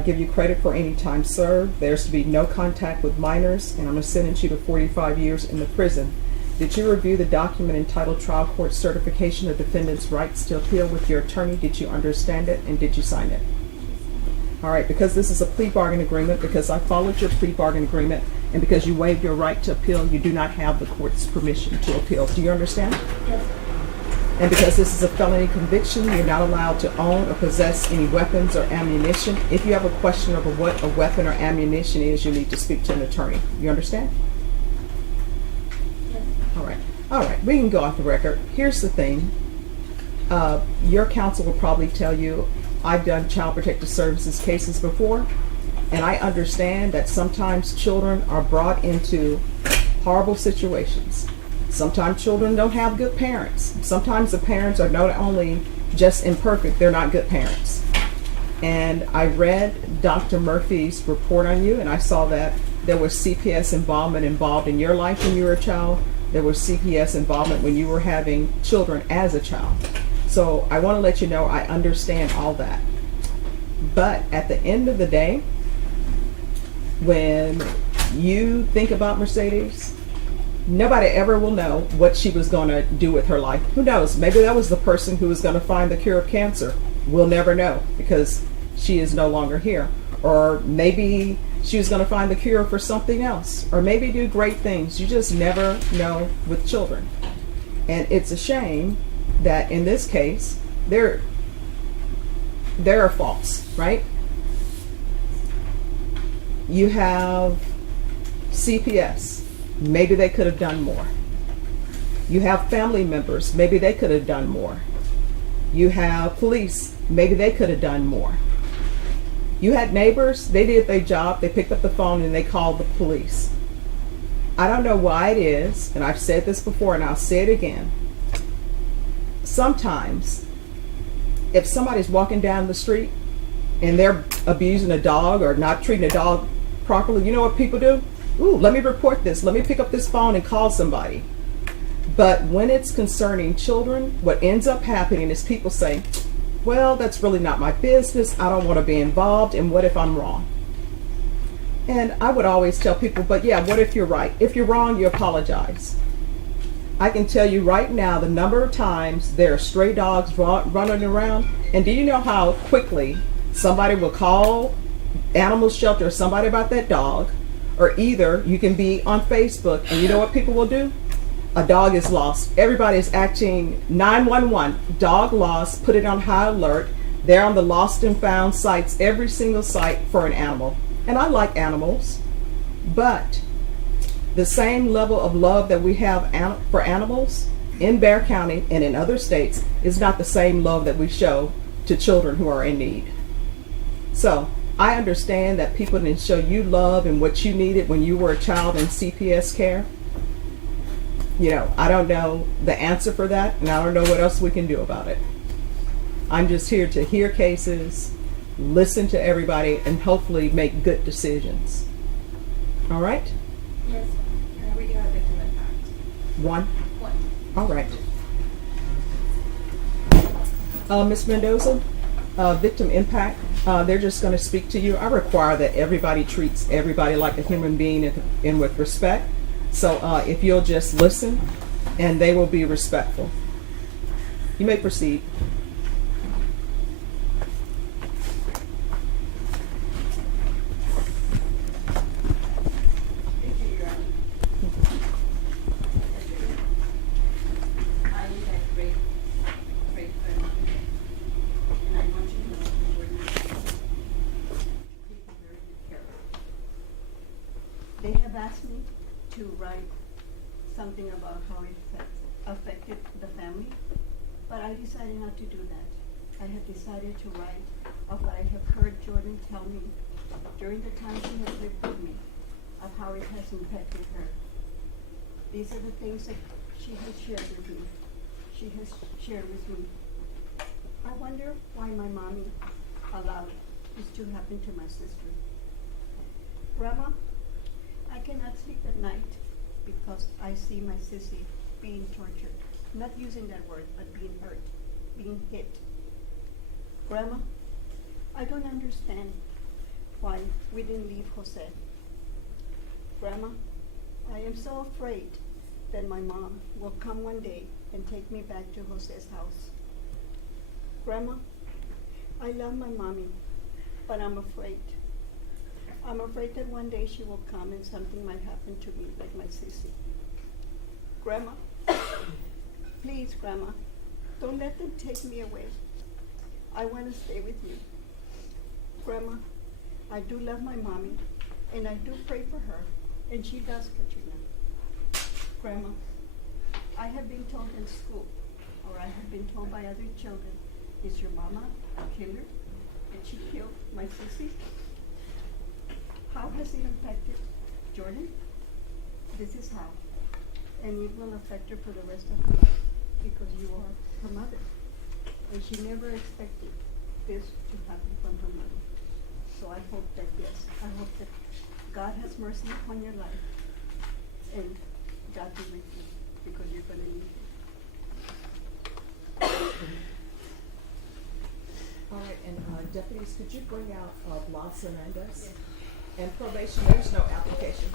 Give you credit for any time served. There's to be no contact with minors, and I'm going to sentence you to 45 years in the prison. Did you review the document entitled Trial Court Certification of Defendant's Rights to Appeal with your attorney? Did you understand it, and did you sign it? All right, because this is a plea bargain agreement, because I followed your plea bargain agreement, and because you waived your right to appeal, you do not have the court's permission to appeal. Do you understand? Yes. And because this is a felony conviction, you're not allowed to own or possess any weapons or ammunition. If you have a question over what a weapon or ammunition is, you need to speak to an attorney. You understand? Yes. All right. All right, we can go off the record. Here's the thing. Your counsel will probably tell you, I've done child protective services cases before, and I understand that sometimes children are brought into horrible situations. Sometimes children don't have good parents. Sometimes the parents are not only just imperfect, they're not good parents. And I read Dr. Murphy's report on you, and I saw that there was CPS involved in your life when you were a child. There was CPS involvement when you were having children as a child. So I want to let you know I understand all that. But at the end of the day, when you think about Mercedes, nobody ever will know what she was going to do with her life. Who knows? Maybe that was the person who was going to find the cure of cancer. We'll never know because she is no longer here. Or maybe she was going to find the cure for something else. Or maybe do great things. You just never know with children. And it's a shame that in this case, there are faults, right? You have CPS. Maybe they could have done more. You have family members. Maybe they could have done more. You have police. Maybe they could have done more. You had neighbors. They did their job. They picked up the phone and they called the police. I don't know why it is, and I've said this before and I'll say it again. Sometimes, if somebody's walking down the street and they're abusing a dog or not treating a dog properly, you know what people do? Ooh, let me report this. Let me pick up this phone and call somebody. But when it's concerning children, what ends up happening is people say, well, that's really not my business. I don't want to be involved. And what if I'm wrong? And I would always tell people, but yeah, what if you're right? If you're wrong, you apologize. I can tell you right now the number of times there are stray dogs running around. And do you know how quickly somebody will call animal shelter or somebody about that dog? Or either you can be on Facebook and you know what people will do? A dog is lost. Everybody is acting 911. Dog lost, put it on high alert. They're on the lost and found sites, every single site for an animal. And I like animals, but the same level of love that we have for animals in Bexar County and in other states is not the same love that we show to children who are in need. So I understand that people didn't show you love and what you needed when you were a child in CPS care. You know, I don't know the answer for that, and I don't know what else we can do about it. I'm just here to hear cases, listen to everybody, and hopefully make good decisions. All right? Yes. We do have victim impact. One? One. All right. Ms. Mendoza, victim impact, they're just going to speak to you. I require that everybody treats everybody like a human being and with respect. So if you'll just listen, and they will be respectful. You may proceed. I had great friend, and I want you to know that we're not people very good care of. They have asked me to write something about how it affected the family, but I decided not to do that. I have decided to write of what I have heard Jordan tell me during the time she has lived with me, of how it has impacted her. These are the things that she has shared with me. She has shared with me. I wonder why my mommy allowed this to happen to my sister. Grandma, I cannot sleep at night because I see my sissy being tortured. Not using that word, but being hurt, being hit. Grandma, I don't understand why we didn't leave Jose. Grandma, I am so afraid that my mom will come one day and take me back to Jose's house. Grandma, I love my mommy, but I'm afraid. I'm afraid that one day she will come and something might happen to me, like my sissy. Grandma, please, Grandma, don't let them take me away. I want to stay with you. Grandma, I do love my mommy, and I do pray for her, and she does, Katrina. Grandma, I have been told in school, or I have been told by other children, is your mama a killer? Did she kill my sissy? How has it affected Jordan? This is how. And it will affect her for the rest of her life because you are her mother. And she never expected this to happen from her mother. So I hope that, yes, I hope that God has mercy upon your life and God be with you because you're going to need it. All right, and deputies, could you bring out Blas Hernandez? And probation, there's no application.